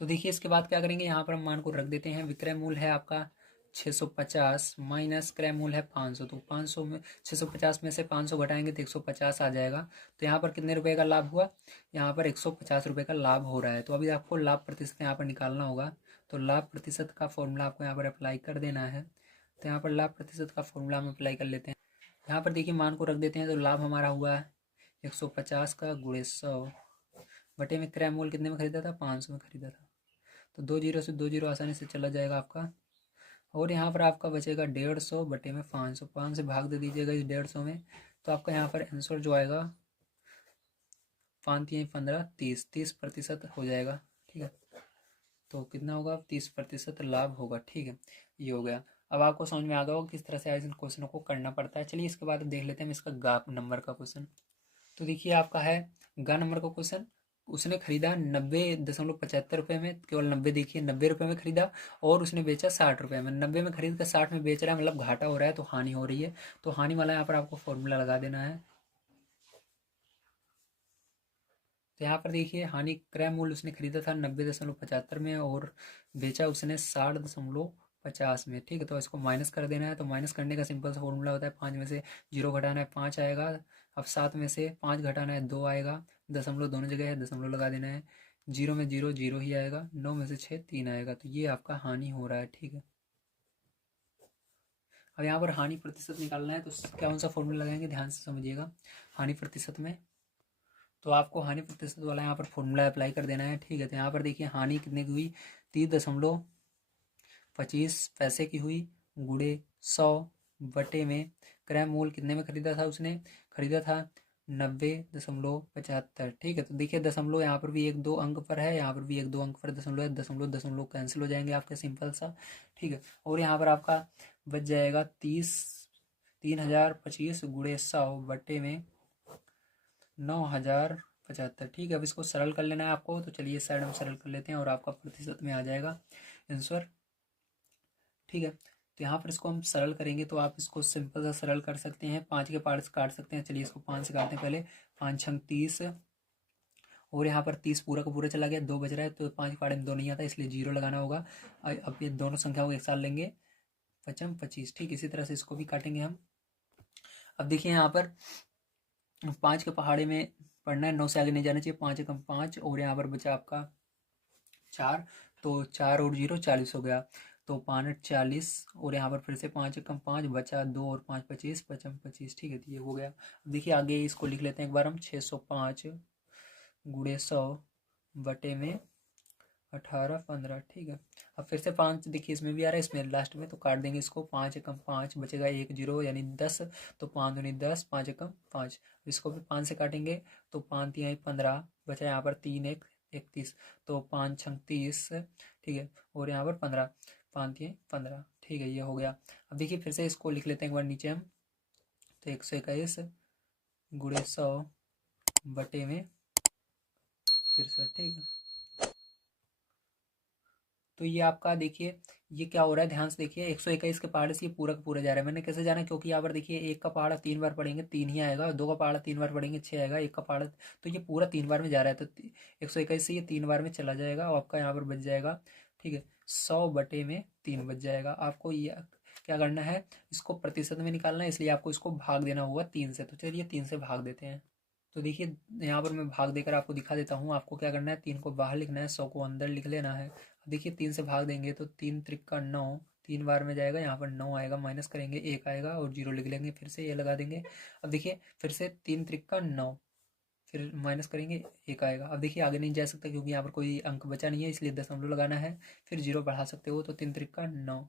तो देखिए इसके बाद क्या करेंगे, यहाँ पर हम मान को रख देते हैं। विक्रय मूल्य है आपका 650 माइनस क्रय मूल्य है 500। तो 500 में 650 में से 500 घटाएंगे तो 150 आ जाएगा। तो यहाँ पर कितने रुपए का लाभ हुआ, यहाँ पर 150 रुपये का लाभ हो रहा है। तो अभी आपको लाभ प्रतिशत यहाँ पर निकालना होगा। तो लाभ प्रतिशत का फॉर्मूला आपको यहाँ पर अप्लाई कर देना है। तो यहाँ पर लाभ प्रतिशत का फॉर्मूला हम अप्लाई कर लेते हैं। यहाँ पर देखिए मान को रख देते हैं। तो लाभ हमारा हुआ 150 का गुणे 100 बटे में क्रय मूल्य कितने में खरीदा था, 500 में खरीदा था। तो 2 जीरो से 2 जीरो आसानी से चला जाएगा आपका। और यहाँ पर आपका बचेगा 150 बटे में 500, 5 से भाग दे दीजिएगा इस 150 में। तो आपका यहाँ पर आंसर जो आएगा 5 3 15 30, 30% हो जाएगा, ठीक है। तो कितना होगा, 30% लाभ होगा, ठीक है। ये हो गया। अब आपको समझ में आ गया होगा किस तरह से इन क्वेश्चनों को करना पड़ता है। चलिए इसके बाद देख लेते हैं हम इसका गा नंबर का क्वेश्चन। तो देखिए आपका है गा नंबर का क्वेश्चन। उसने खरीदा 90.75 रुपये में, केवल 90, देखिए 90 रुपये में खरीदा और उसने बेचा 60 रुपये में। 90 में खरीद कर 60 में बेच रहा है, मतलब घाटा हो रहा है, तो हानि हो रही है। तो हानि वाला यहाँ पर आपको फॉर्मूला लगा देना है। तो यहाँ पर देखिए हानि क्रय मूल्य उसने खरीदा था 90.75 में और बेचा उसने 60.50 में, ठीक है। तो इसको माइनस कर देना है। तो माइनस करने का सिंपल सा फॉर्मूला होता है, 5 में से 0 घटाना है 5 आएगा। अब 7 में से 5 घटाना है 2 आएगा। दशमलव दोनों जगह है, दशमलव लगा देना है। 0 में 0 0 ही आएगा। 9 में से 6 3 आएगा। तो ये आपका हानि हो रहा है, ठीक है। अब यहाँ पर हानि प्रतिशत निकालना है। तो कौन सा फॉर्मूला लगाएंगे, ध्यान से समझिएगा। हानि प्रतिशत में तो आपको हानि प्रतिशत वाला यहाँ पर फॉर्मूला अप्लाई कर देना है, ठीक है। तो यहाँ पर देखिए हानि कितने की हुई, 30.25 की हुई, गुणे 100 बटे में क्रय मूल्य कितने में खरीदा था उसने, खरीदा था 90.75। ठीक है, तो देखिए दशमलव यहाँ पर भी एक दो अंक पर है, यहाँ पर भी एक दो अंक पर दशमलव है, दशमलव दशमलव कैंसिल हो जाएंगे आपके, सिंपल सा। ठीक है, और यहाँ पर आपका बच जाएगा 3025 गुणे 100 बटे में 9075। ठीक है, अब इसको सरल कर लेना है आपको, तो चलिए इस साइड में सरल कर लेते हैं और आपका प्रतिशत में आ जाएगा आंसर। ठीक है, तो यहाँ पर इसको हम सरल करेंगे तो आप इसको सिंपल सा सरल कर सकते हैं, 5 के पार्ट्स काट सकते हैं। चलिए इसको 5 से काटते हैं पहले। 5 छंग 30, और यहाँ पर 30 पूरा का पूरा चला गया, 2 बच रहा है, तो 5 पाड़े में 2 नहीं आता, इसलिए 0 लगाना होगा। अब ये दोनों संख्याओं को एक साथ लेंगे, 25। ठीक, इसी तरह से इसको भी काटेंगे हम। अब देखिए यहाँ पर 5 के पहाड़े में पढ़ना है, 9 से आगे नहीं जाना चाहिए। 5 एकम 5, और यहाँ पर बचा आपका 4, तो 4 और 0 40 हो गया, तो 5 40, और यहाँ पर फिर से 5 एकम 5 बचा 2 और 5 25, 25। ठीक है, तो ये हो गया। अब देखिए आगे इसको लिख लेते हैं एक बार हम। 605 गुणे 100 बटे में 1815। ठीक है, अब फिर से 5 देखिए इसमें भी आ रहा है, इसमें लास्ट में, तो काट देंगे इसको। 5 एकम 5 बचेगा 1 0 यानी 10, तो 5 दूनी 10, 5 एकम 5। इसको भी 5 से काटेंगे, तो 5 तिहाई 15 बचा, यहाँ पर 3 1 31, तो 5 छंग 30। ठीक है, और यहाँ पर 15, 5 तिहाई 15। ठीक है, ये हो गया। अब देखिए फिर से इसको लिख लेते हैं एक बार नीचे हम, तो 121 गुणे 100 बटे में 63। ठीक है, तो ये आपका देखिए ये क्या हो रहा है, ध्यान से देखिए। 121 के पहाड़े से ये पूरा का पूरा जा रहा है। मैंने कैसे जाना, क्योंकि यहाँ पर देखिए एक का पहाड़ा 3 बार पढ़ेंगे 3 ही आएगा, 2 का पहाड़ा 3 बार पढ़ेंगे 6 आएगा, एक का पहाड़ा, तो ये पूरा 3 बार में जा रहा है, तो 121 से ये 3 बार में चला जाएगा, और आपका यहाँ पर बच जाएगा। ठीक है, 100 बटे में 3 बच जाएगा। आपको ये क्या करना है, इसको प्रतिशत में निकालना है, इसलिए आपको इसको भाग देना होगा 3 से। तो चलिए 3 से भाग देते हैं। तो देखिए यहाँ पर मैं भाग देकर आपको दिखा देता हूँ। आपको क्या करना है, 3 को बाहर लिखना है, 100 को अंदर लिख लेना है। देखिए 3 से भाग देंगे तो 3 त्रिक 9, 3 बार में जाएगा, यहाँ पर 9 आएगा, माइनस करेंगे 1 आएगा, और 0 लिख लेंगे, फिर से ये लगा देंगे। अब देखिए फिर से 3 त्रिक 9, फिर माइनस करेंगे 1 आएगा। अब देखिए आगे नहीं जा सकता क्योंकि यहाँ पर कोई अंक बचा नहीं है, इसलिए दशमलव लगाना है, फिर 0 बढ़ा सकते हो, तो 3 त्रिक 9,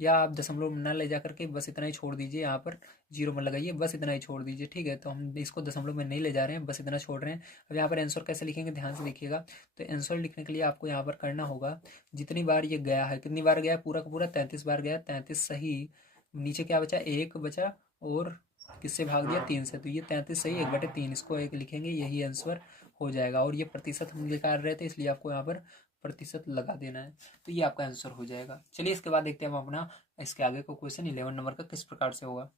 या आप दशमलव न ले जा करके बस इतना ही छोड़ दीजिए, यहाँ पर 0 मत लगाइए, बस इतना ही छोड़ दीजिए। ठीक है, तो हम इसको दशमलव में नहीं ले जा रहे हैं, बस इतना छोड़ रहे हैं। अब यहाँ पर आंसर कैसे लिखेंगे, ध्यान से देखिएगा। तो आंसर लिखने के लिए आपको यहाँ पर करना होगा, जितनी बार ये गया है, कितनी बार गया है, पूरा का पूरा 33 बार गया, 33 सही। नीचे क्या बचा, 1 बचा, और किससे भाग दिया, 3 से, तो ये 33 सही 1/3, इसको 1 लिखेंगे, यही आंसर हो जाएगा। और ये प्रतिशत हम निकाल रहे थे, इसलिए आपको यहाँ पर प्रतिशत लगा देना है, तो ये आपका आंसर हो जाएगा। चलिए इसके बाद देखते हैं हम अपना इसके आगे को क्वेश्चन 11 नंबर का किस प्रकार से होगा।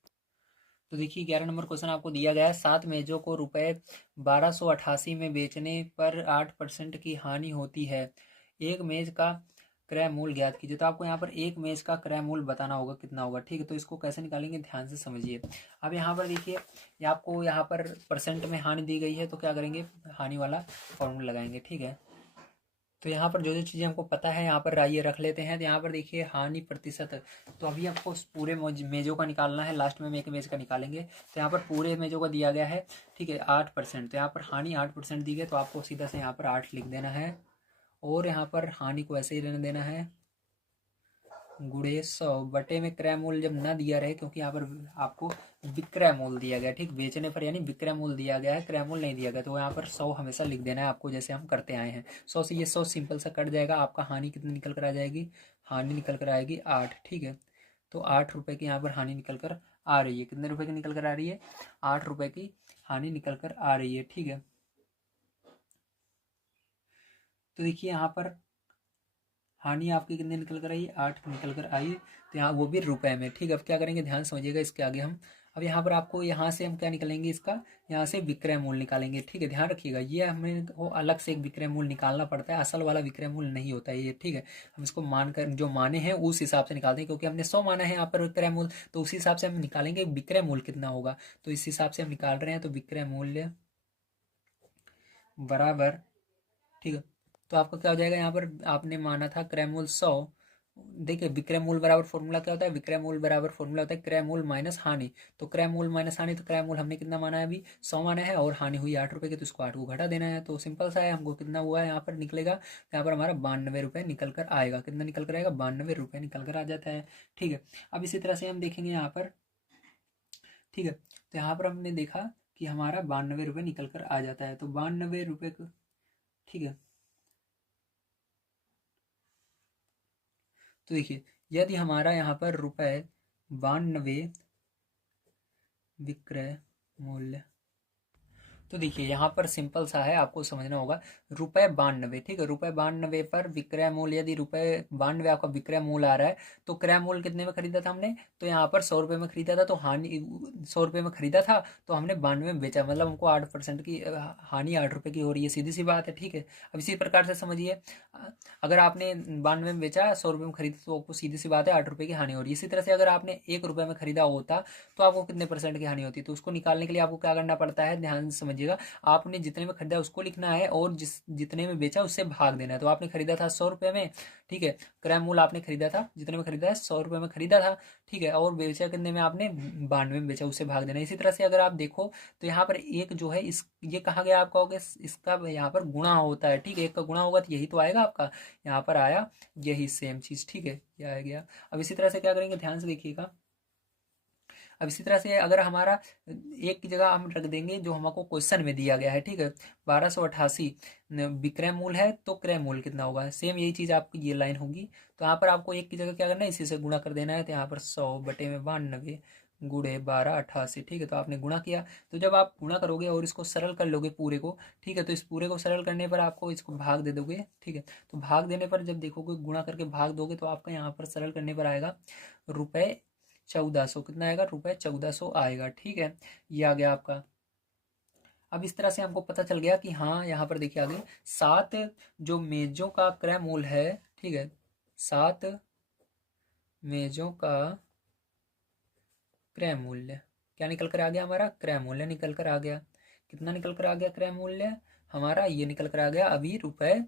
तो देखिए 11 नंबर क्वेश्चन आपको दिया गया है, 7 मेजों को रुपए 1288 में बेचने पर 8% की हानि होती है, एक मेज का क्रय मूल्य ज्ञात कीजिए। तो आपको यहाँ पर एक मेज का क्रय मूल्य बताना होगा कितना होगा। ठीक है, तो इसको कैसे निकालेंगे, ध्यान से समझिए। अब यहाँ पर देखिए आपको यहाँ पर परसेंट में हानि दी गई है, तो क्या करेंगे, हानि वाला फॉर्मूला लगाएंगे। ठीक है, तो यहाँ पर जो जो चीज़ें हमको पता है यहाँ पर आइए रख लेते हैं। तो यहाँ पर देखिए हानि प्रतिशत, तो अभी आपको पूरे मेजों का निकालना है, लास्ट में हम एक मेज का निकालेंगे। तो यहाँ पर पूरे मेजों का दिया गया है, ठीक है, 8%। तो यहाँ पर हानि 8% दी गई, तो आपको सीधा से यहाँ पर 8 लिख देना है, और यहाँ पर हानि को ऐसे ही रहने देना है, गुणे 100 बटे में क्रय मूल्य जब ना दिया रहे, क्योंकि यहाँ पर आपको विक्रय मूल्य दिया गया, ठीक, बेचने पर यानी विक्रय मूल्य दिया गया है, क्रय मूल्य नहीं दिया गया, तो यहाँ पर 100 हमेशा लिख देना है आपको, जैसे हम करते आए हैं। 100 से ये 100 सिंपल सा कट जाएगा, आपका हानि कितनी निकल कर आ जाएगी, हानि निकल कर आएगी 8। ठीक है, तो 8 रुपये की यहाँ पर हानि निकल कर आ रही है। कितने रुपये की निकल कर आ रही है, 8 रुपये की हानि निकल कर आ रही है। ठीक है, तो देखिए यहाँ पर हानि आपकी कितनी निकल कर आई, 8 निकल कर आई, तो यहाँ वो भी रुपए में। ठीक है, अब क्या करेंगे, ध्यान समझिएगा इसके आगे हम। अब यहाँ पर आपको यहाँ से हम क्या निकालेंगे, इसका यहाँ से विक्रय मूल्य निकालेंगे। ठीक है, ध्यान रखिएगा, ये हमें वो अलग से एक विक्रय मूल्य निकालना पड़ता है, असल वाला विक्रय मूल्य नहीं होता है ये। ठीक है, हम इसको मान कर जो माने हैं उस हिसाब से निकालते हैं, क्योंकि हमने 100 माना है यहाँ पर विक्रय मूल्य, तो उसी हिसाब से हम निकालेंगे विक्रय मूल्य कितना होगा, तो इस हिसाब से हम निकाल रहे हैं। तो विक्रय मूल्य बराबर, ठीक है, तो आपका क्या हो जाएगा, यहाँ पर आपने माना था क्रय मूल्य 100। देखिए विक्रय मूल्य बराबर फॉर्मूला क्या होता है, विक्रय मूल्य बराबर फॉर्मूला होता है क्रय मूल्य माइनस हानि। तो क्रय मूल्य माइनस हानि, तो क्रय मूल्य हमने कितना माना है, अभी 100 माना है, और हानि हुई 8 रुपये की, तो इसको 8 को घटा देना है। तो सिंपल सा है, हमको कितना हुआ है यहाँ पर निकलेगा, यहाँ पर हमारा 92 रुपये निकल कर आएगा। कितना निकल कर आएगा, 92 रुपये निकल कर आ जाता है। ठीक है, अब इसी तरह से हम देखेंगे यहाँ पर। ठीक है, तो यहाँ पर हमने देखा कि हमारा 92 रुपये निकल कर आ जाता है। तो 92 रुपये को, ठीक है। तो देखिए यदि हमारा यहाँ पर रुपये 92 विक्रय मूल्य, तो देखिए यहाँ पर सिंपल सा है, आपको समझना होगा। रुपये 92, ठीक है, रुपये 92 पर विक्रय मूल्य, यदि रुपये 92 आपका विक्रय मूल्य आ रहा है तो क्रय मूल्य कितने में खरीदा था हमने, तो यहाँ पर 100 रुपये में खरीदा था, तो हानि 100 रुपये में खरीदा था तो हमने 92 में बेचा, मतलब हमको 8% की हानि 8 रुपये की हो रही है, सीधी सी बात है, ठीक है। अब इसी प्रकार से समझिए, अगर आपने 92 में बेचा, 100 रुपये में खरीदा, तो आपको सीधी सी बात है 8 रुपये की हानि हो रही है। इसी तरह से अगर आपने 1 रुपये में खरीदा होता तो आपको कितने % की हानि होती, तो उसको निकालने के लिए आपको क्या करना पड़ता है, ध्यान से समझिएगा। आपने जितने में खरीदा उसको लिखना है और जितने में बेचा उससे भाग देना है। तो आपने खरीदा था 100 रुपये में, ठीक है, क्रय मूल्य आपने खरीदा था, जितने में खरीदा है 100 रुपये में खरीदा था, ठीक है, और बेचा कितने में आपने, 92 में बेचा, उससे भाग देना है। इसी तरह से अगर आप देखो तो यहाँ पर एक जो है, इस ये कहा गया आपका होगा, इसका यहाँ पर गुणा होता है, ठीक है, एक का गुणा होगा तो यही तो आएगा आपका, यहाँ पर आया यही सेम चीज, ठीक है, ये आ गया। अब इसी तरह से क्या करेंगे, ध्यान से देखिएगा। अब इसी तरह से अगर हमारा एक की जगह हम रख देंगे जो हमको क्वेश्चन में दिया गया है, ठीक है, 1288 विक्रय मूल्य है तो क्रय मूल्य कितना होगा, सेम यही चीज आपकी ये लाइन होगी। तो यहाँ पर आपको एक की जगह क्या करना है, इसी से गुणा कर देना है। तो यहाँ पर 100/92 गुणे 1288, ठीक है, तो आपने गुणा किया। तो जब आप गुणा करोगे और इसको सरल कर लोगे पूरे को, ठीक है, तो इस पूरे को सरल करने पर आपको इसको भाग दे दोगे, ठीक है। तो भाग देने पर जब देखोगे, गुणा करके भाग दोगे तो आपका यहाँ पर सरल करने पर आएगा रुपये 1400, कितना आएगा, रुपये 1400 आएगा, ठीक है, ये आ गया आपका। अब इस तरह से हमको पता चल गया कि हाँ, यहाँ पर देखिए आगे 7 जो मेजों का क्रय मूल्य है, ठीक है, 7 मेजों का क्रय मूल्य क्या निकल कर आ गया, हमारा क्रय मूल्य निकल कर आ गया। कितना निकल कर आ गया क्रय मूल्य हमारा, ये निकल कर आ गया अभी रुपये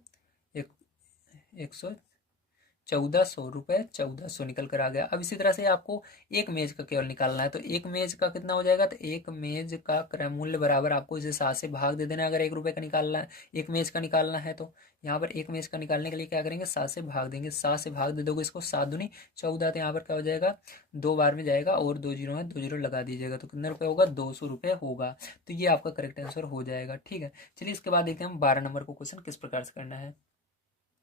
1400 रुपये 1400 निकल कर आ गया। अब इसी तरह से आपको एक मेज का केवल निकालना है, तो एक मेज का कितना हो जाएगा, तो एक मेज का क्रय मूल्य बराबर आपको इसे 7 से भाग दे देना है। अगर 1 रुपये का निकालना है, एक मेज का निकालना है, तो यहाँ पर एक मेज का निकालने के लिए क्या करेंगे, 7 से भाग देंगे, 7 से भाग दे दोगे इसको, 7 दूनी 14, तो यहाँ पर क्या हो जाएगा, 2 बार में जाएगा और 2 जीरो है, 2 जीरो लगा दीजिएगा, तो कितने रुपये होगा, 200 रुपये होगा। तो ये आपका करेक्ट आंसर हो जाएगा, ठीक है। चलिए इसके बाद देखते हैं हम 12 नंबर को क्वेश्चन किस प्रकार से करना है।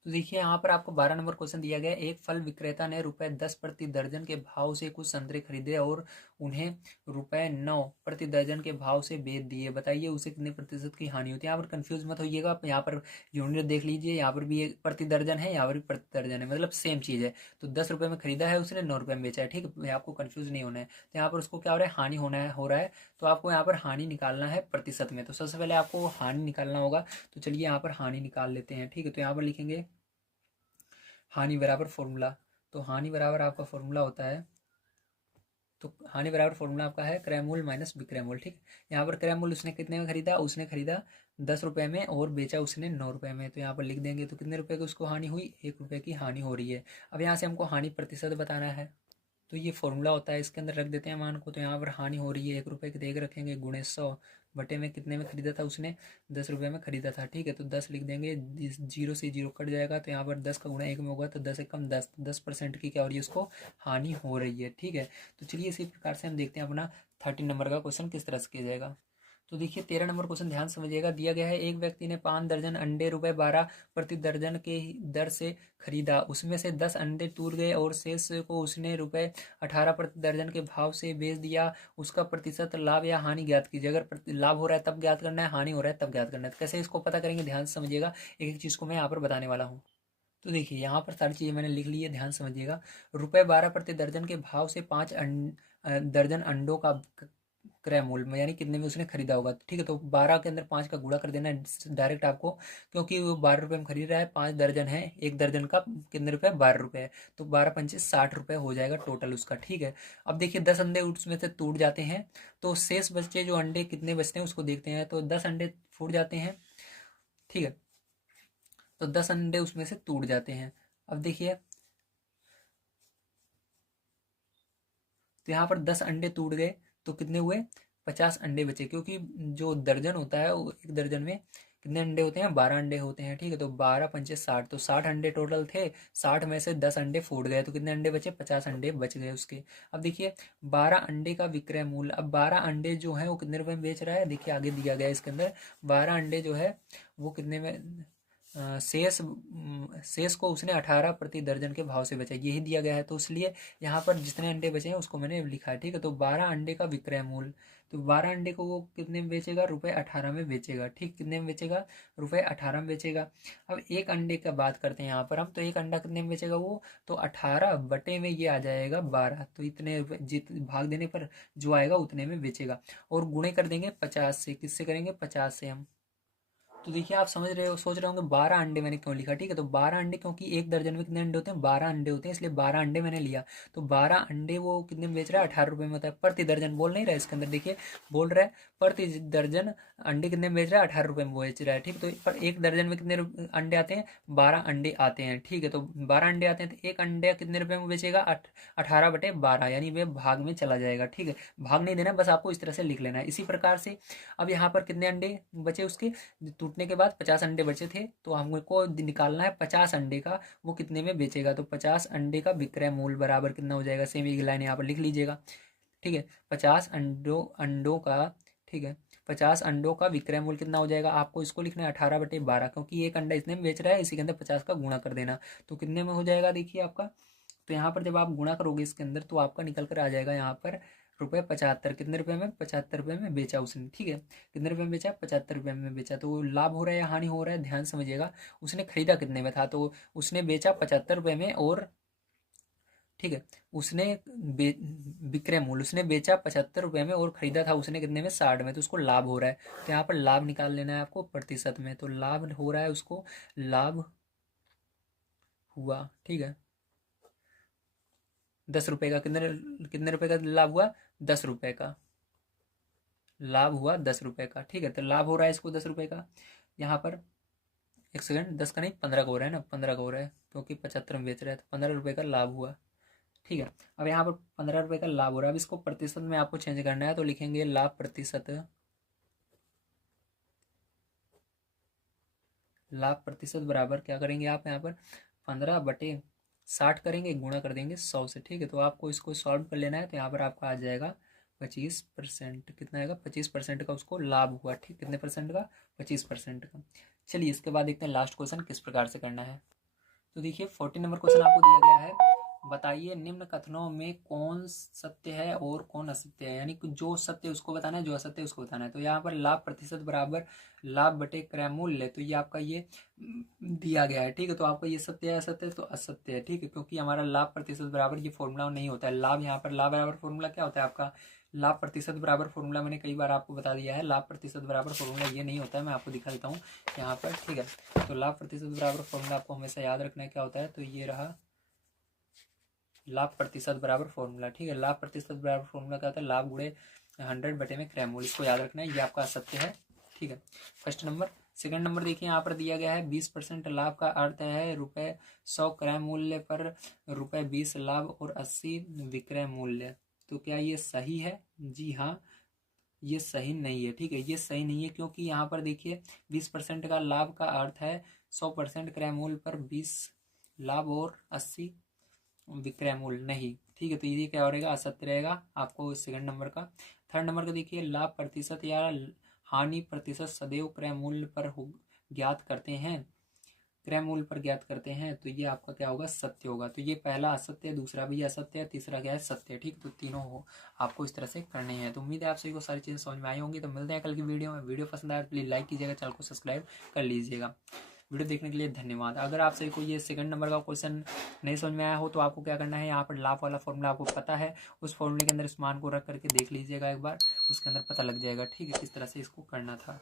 तो देखिए यहाँ पर आपको 12 नंबर क्वेश्चन दिया गया है। एक फल विक्रेता ने रुपए 10 प्रति दर्जन के भाव से कुछ संतरे खरीदे और उन्हें रुपए 9 प्रति दर्जन के भाव से बेच दिए, बताइए उसे कितने प्रतिशत की हानि होती है। यहाँ पर कंफ्यूज मत होइएगा, यहाँ पर यूनिट देख लीजिए, यहाँ पर भी एक प्रति दर्जन है, यहाँ पर भी प्रति दर्जन है, मतलब सेम चीज़ है। तो 10 रुपये में खरीदा है उसने, 9 रुपये में बेचा है, ठीक है, आपको कन्फ्यूज नहीं होना है। तो यहाँ पर उसको क्या हो रहा है, हानि हो रहा है, तो आपको यहाँ पर हानि निकालना है प्रतिशत में। तो सबसे पहले आपको हानि निकालना होगा, तो चलिए यहाँ पर हानि निकाल लेते हैं, ठीक है। तो यहाँ पर लिखेंगे हानि बराबर फॉर्मूला, तो हानि बराबर आपका फॉर्मूला होता है, तो हानि बराबर फॉर्मूला आपका है क्रय मूल्य माइनस विक्रय मूल्य, ठीक है। यहाँ पर क्रय मूल्य उसने कितने में खरीदा, उसने खरीदा 10 रुपये में और बेचा उसने 9 रुपये में, तो यहाँ पर लिख देंगे। तो कितने रुपये की उसको हानि हुई, 1 रुपये की हानि हो रही है। अब यहाँ से हमको हानि प्रतिशत बताना है, तो ये फॉर्मूला होता है, इसके अंदर रख देते हैं मान को। तो यहाँ पर हानि हो रही है 1 रुपये की, तो 1 रखेंगे गुणे 100 बटे में कितने में खरीदा था उसने, 10 रुपये में खरीदा था, ठीक है। तो 10 लिख देंगे, जीरो से जीरो कट जाएगा, तो यहाँ पर 10 का गुणा 1 में होगा, तो 10 एक कम 10% की क्या हो रही है, उसको हानि हो रही है, ठीक है। तो चलिए इसी प्रकार से हम देखते हैं अपना 13 नंबर का क्वेश्चन किस तरह से किया जाएगा। तो देखिए 13 नंबर क्वेश्चन ध्यान समझिएगा। दिया गया है एक व्यक्ति ने 5 दर्जन अंडे रुपए 12 प्रति दर्जन के दर से खरीदा, उसमें से 10 अंडे टूट गए और शेष को उसने रुपए 18 प्रति दर्जन के भाव से बेच दिया। उसका प्रतिशत लाभ या हानि ज्ञात कीजिए। अगर लाभ हो रहा है तब ज्ञात करना है, हानि हो रहा है तब ज्ञात करना है। तो कैसे इसको पता करेंगे, ध्यान से समझिएगा, एक एक चीज़ को मैं यहाँ पर बताने वाला हूँ। तो देखिए यहाँ पर सारी चीज़ें मैंने लिख ली है, ध्यान समझिएगा। रुपए 12 प्रति दर्जन के भाव से 5 दर्जन अंडों का क्रय मूल्य में, यानी कितने में उसने खरीदा होगा, ठीक है। तो 12 के अंदर 5 का गुणा कर देना है डायरेक्ट आपको, क्योंकि वो 12 रुपये में खरीद रहा है, 5 दर्जन है, एक दर्जन का कितने रुपये, 12 रुपये है, तो 12 पंचे 60 रुपये हो जाएगा टोटल उसका, ठीक है। अब देखिए 10 अंडे उसमें से टूट जाते हैं, तो शेष बचे जो अंडे कितने बचते हैं उसको देखते हैं। तो 10 अंडे फूट जाते हैं, ठीक है, तो 10 अंडे उसमें से टूट जाते हैं। अब देखिए तो यहाँ पर 10 अंडे टूट गए तो कितने हुए, 50 अंडे बचे, क्योंकि जो दर्जन होता है वो एक दर्जन में कितने अंडे होते हैं, 12 अंडे होते हैं, ठीक है। तो 12 पंचे 60, तो 60 अंडे टोटल थे, 60 में से 10 अंडे फूट गए, तो कितने अंडे बचे, 50 अंडे बच गए उसके। अब देखिए 12 अंडे का विक्रय मूल्य, अब 12 अंडे जो है वो कितने रुपए में बेच रहा है, देखिए आगे दिया गया है इसके अंदर, 12 अंडे जो है वो कितने में, शेष को उसने 18 प्रति दर्जन के भाव से बेचा, यही दिया गया है। तो इसलिए यहाँ पर जितने अंडे बचे हैं उसको मैंने लिखा है, ठीक है। तो 12 अंडे का विक्रय मूल्य, तो 12 अंडे को वो कितने में बेचेगा, ₹18 में बेचेगा, ठीक। कितने में बेचेगा, ₹18 में बेचेगा। अब एक अंडे का बात करते हैं यहाँ पर हम, तो एक अंडा कितने में बेचेगा वो, तो 18 बटे में ये आ जाएगा 12, तो इतने रुपये जित भाग देने पर जो आएगा उतने में बेचेगा। और गुणे कर देंगे 50 से, किससे करेंगे, 50 से हम। तो देखिए आप समझ रहे हो, सोच रहे होंगे 12 अंडे मैंने क्यों लिखा, ठीक है। तो 12 अंडे, क्योंकि एक दर्जन में कितने अंडे होते हैं, 12 अंडे होते हैं, इसलिए 12 अंडे मैंने लिया। तो 12 अंडे वो कितने में बेच रहा है, 18 रुपये में होता है प्रति दर्जन, बोल नहीं रहा है इसके अंदर, देखिए बोल रहा है प्रति दर्जन अंडे कितने में बेच रहा है, 18 रुपये में बेच रहा है, ठीक। तो पर एक दर्जन में कितने अंडे आते हैं, 12 अंडे आते हैं, ठीक है। तो 12 अंडे आते हैं, तो एक अंडे कितने रुपये में बेचेगा, 18 बटे 12, यानी वे भाग में चला जाएगा, ठीक है। भाग नहीं देना, बस आपको इस तरह से लिख लेना है। इसी प्रकार से अब यहाँ पर कितने अंडे बचे उसके टूटने के बाद, 50 अंडे बचे थे, तो हमको निकालना है 50 अंडे का वो कितने में बेचेगा। तो 50 अंडे का विक्रय मूल्य बराबर कितना हो जाएगा, सेम एक लाइन यहाँ पर लिख लीजिएगा, ठीक है। 50 अंडों का, ठीक है, 50 अंडों का विक्रय मूल्य कितना हो जाएगा, आपको इसको लिखना है 18/12, क्योंकि एक अंडा इतने में बेच रहा है, इसी के अंदर 50 का गुणा कर देना, तो कितने में हो जाएगा देखिए आपका। तो यहाँ पर जब आप गुणा करोगे इसके अंदर, तो आपका निकल कर आ जाएगा यहाँ पर ₹75, कितने रुपए में, 75 रुपये में बेचा उसने, ठीक है। कितने रुपए में बेचा, 75 रुपये में बेचा। तो लाभ हो रहा है या हानि हो रहा है, ध्यान समझिएगा। उसने खरीदा कितने में था, तो उसने बेचा 75 रुपये में, और ठीक है, उसने विक्रय मूल्य, उसने बेचा 75 रुपये में और खरीदा था उसने कितने में, 60 में, तो उसको लाभ हो रहा है। तो यहाँ पर लाभ निकाल लेना है आपको प्रतिशत में, तो लाभ हो रहा है उसको, लाभ हुआ, ठीक है, 10 रुपये का, कितने कितने रुपए का लाभ हुआ, 10 रुपये का लाभ हुआ, 10 रुपये का, ठीक है। तो लाभ हो रहा है इसको 10 रुपये का। यहाँ पर एक सेकंड, 10 का नहीं 15 का हो रहा है ना, 15 का हो रहा है, क्योंकि 75 में बेच रहा है, तो 15 रुपये का लाभ हुआ, ठीक है। अब यहाँ पर 15 रुपये का लाभ हो रहा है, अब इसको प्रतिशत में आपको चेंज करना है, तो लिखेंगे लाभ प्रतिशत, लाभ प्रतिशत बराबर क्या करेंगे आप यहाँ पर, 15/60 करेंगे, गुणा कर देंगे 100 से, ठीक है। तो आपको इसको सॉल्व कर लेना है, तो यहाँ पर आपका आ जाएगा 25%, कितना आएगा, 25% का उसको लाभ हुआ, ठीक। कितने परसेंट का, 25% का। चलिए इसके बाद देखते हैं लास्ट क्वेश्चन किस प्रकार से करना है। तो देखिए 14 नंबर क्वेश्चन आपको दिया गया है, बताइए निम्न कथनों में कौन सत्य है और कौन असत्य है, यानी कि जो सत्य है उसको बताना है, जो असत्य है उसको बताना है। तो यहाँ पर लाभ प्रतिशत बराबर लाभ बटे क्रय मूल्य, तो ये आपका ये दिया गया है, ठीक है। तो आपका ये सत्य है असत्य है, तो असत्य है, ठीक है, क्योंकि हमारा लाभ प्रतिशत बराबर ये फॉर्मूला नहीं होता है। लाभ यहाँ पर लाभ बराबर फॉर्मूला क्या होता है आपका, लाभ प्रतिशत बराबर फॉर्मूला मैंने कई बार आपको बता दिया है, लाभ प्रतिशत बराबर फॉर्मूला ये नहीं होता है, मैं आपको दिखा देता हूँ यहाँ पर, ठीक है। तो लाभ प्रतिशत बराबर फॉर्मूला आपको हमेशा याद रखना है क्या होता है, तो ये रहा लाभ प्रतिशत बराबर फॉर्मूला, ठीक है। लाभ प्रतिशत बराबर फॉर्मूला क्या होता है, लाभ गुणे 100 बटे में क्रय मूल्य, इसको याद रखना है, ये आपका सत्य है, ठीक है, फर्स्ट नंबर। सेकंड नंबर देखिए यहाँ पर दिया गया है 20% लाभ का अर्थ है ₹100 क्रय मूल्य पर ₹20 लाभ और 80 विक्रय मूल्य। तो क्या ये सही है, जी हाँ, ये सही नहीं है, ठीक है, ये सही नहीं है, क्योंकि यहाँ पर देखिए 20% का लाभ का अर्थ है 100% क्रय मूल्य पर 20 लाभ और 80 विक्रय मूल्य नहीं, ठीक है। तो ये क्या रहेगा, असत्य रहेगा आपको सेकंड नंबर का। थर्ड नंबर का देखिए लाभ प्रतिशत या हानि प्रतिशत सदैव क्रय मूल्य पर ज्ञात करते हैं, क्रय मूल्य पर ज्ञात करते हैं, तो ये आपका क्या होगा, सत्य होगा। तो ये पहला असत्य है, दूसरा भी असत्य है, तीसरा क्या है, सत्य है, ठीक। तो तीनों हो आपको इस तरह से करने हैं। तो उम्मीद है आप सभी को सारी चीज़ें समझ में आई होंगी। तो मिलते हैं कल की वीडियो में। वीडियो पसंद आए तो प्लीज़ लाइक कीजिएगा, चैनल को सब्सक्राइब कर लीजिएगा। वीडियो देखने के लिए धन्यवाद। अगर आप सभी को ये सेकंड नंबर का क्वेश्चन नहीं समझ में आया हो, तो आपको क्या करना है, यहाँ पर लाभ वाला फॉर्मूला आपको पता है, उस फॉर्मूले के अंदर इस मान को रख करके देख लीजिएगा एक बार, उसके अंदर पता लग जाएगा, ठीक है, किस तरह से इसको करना था।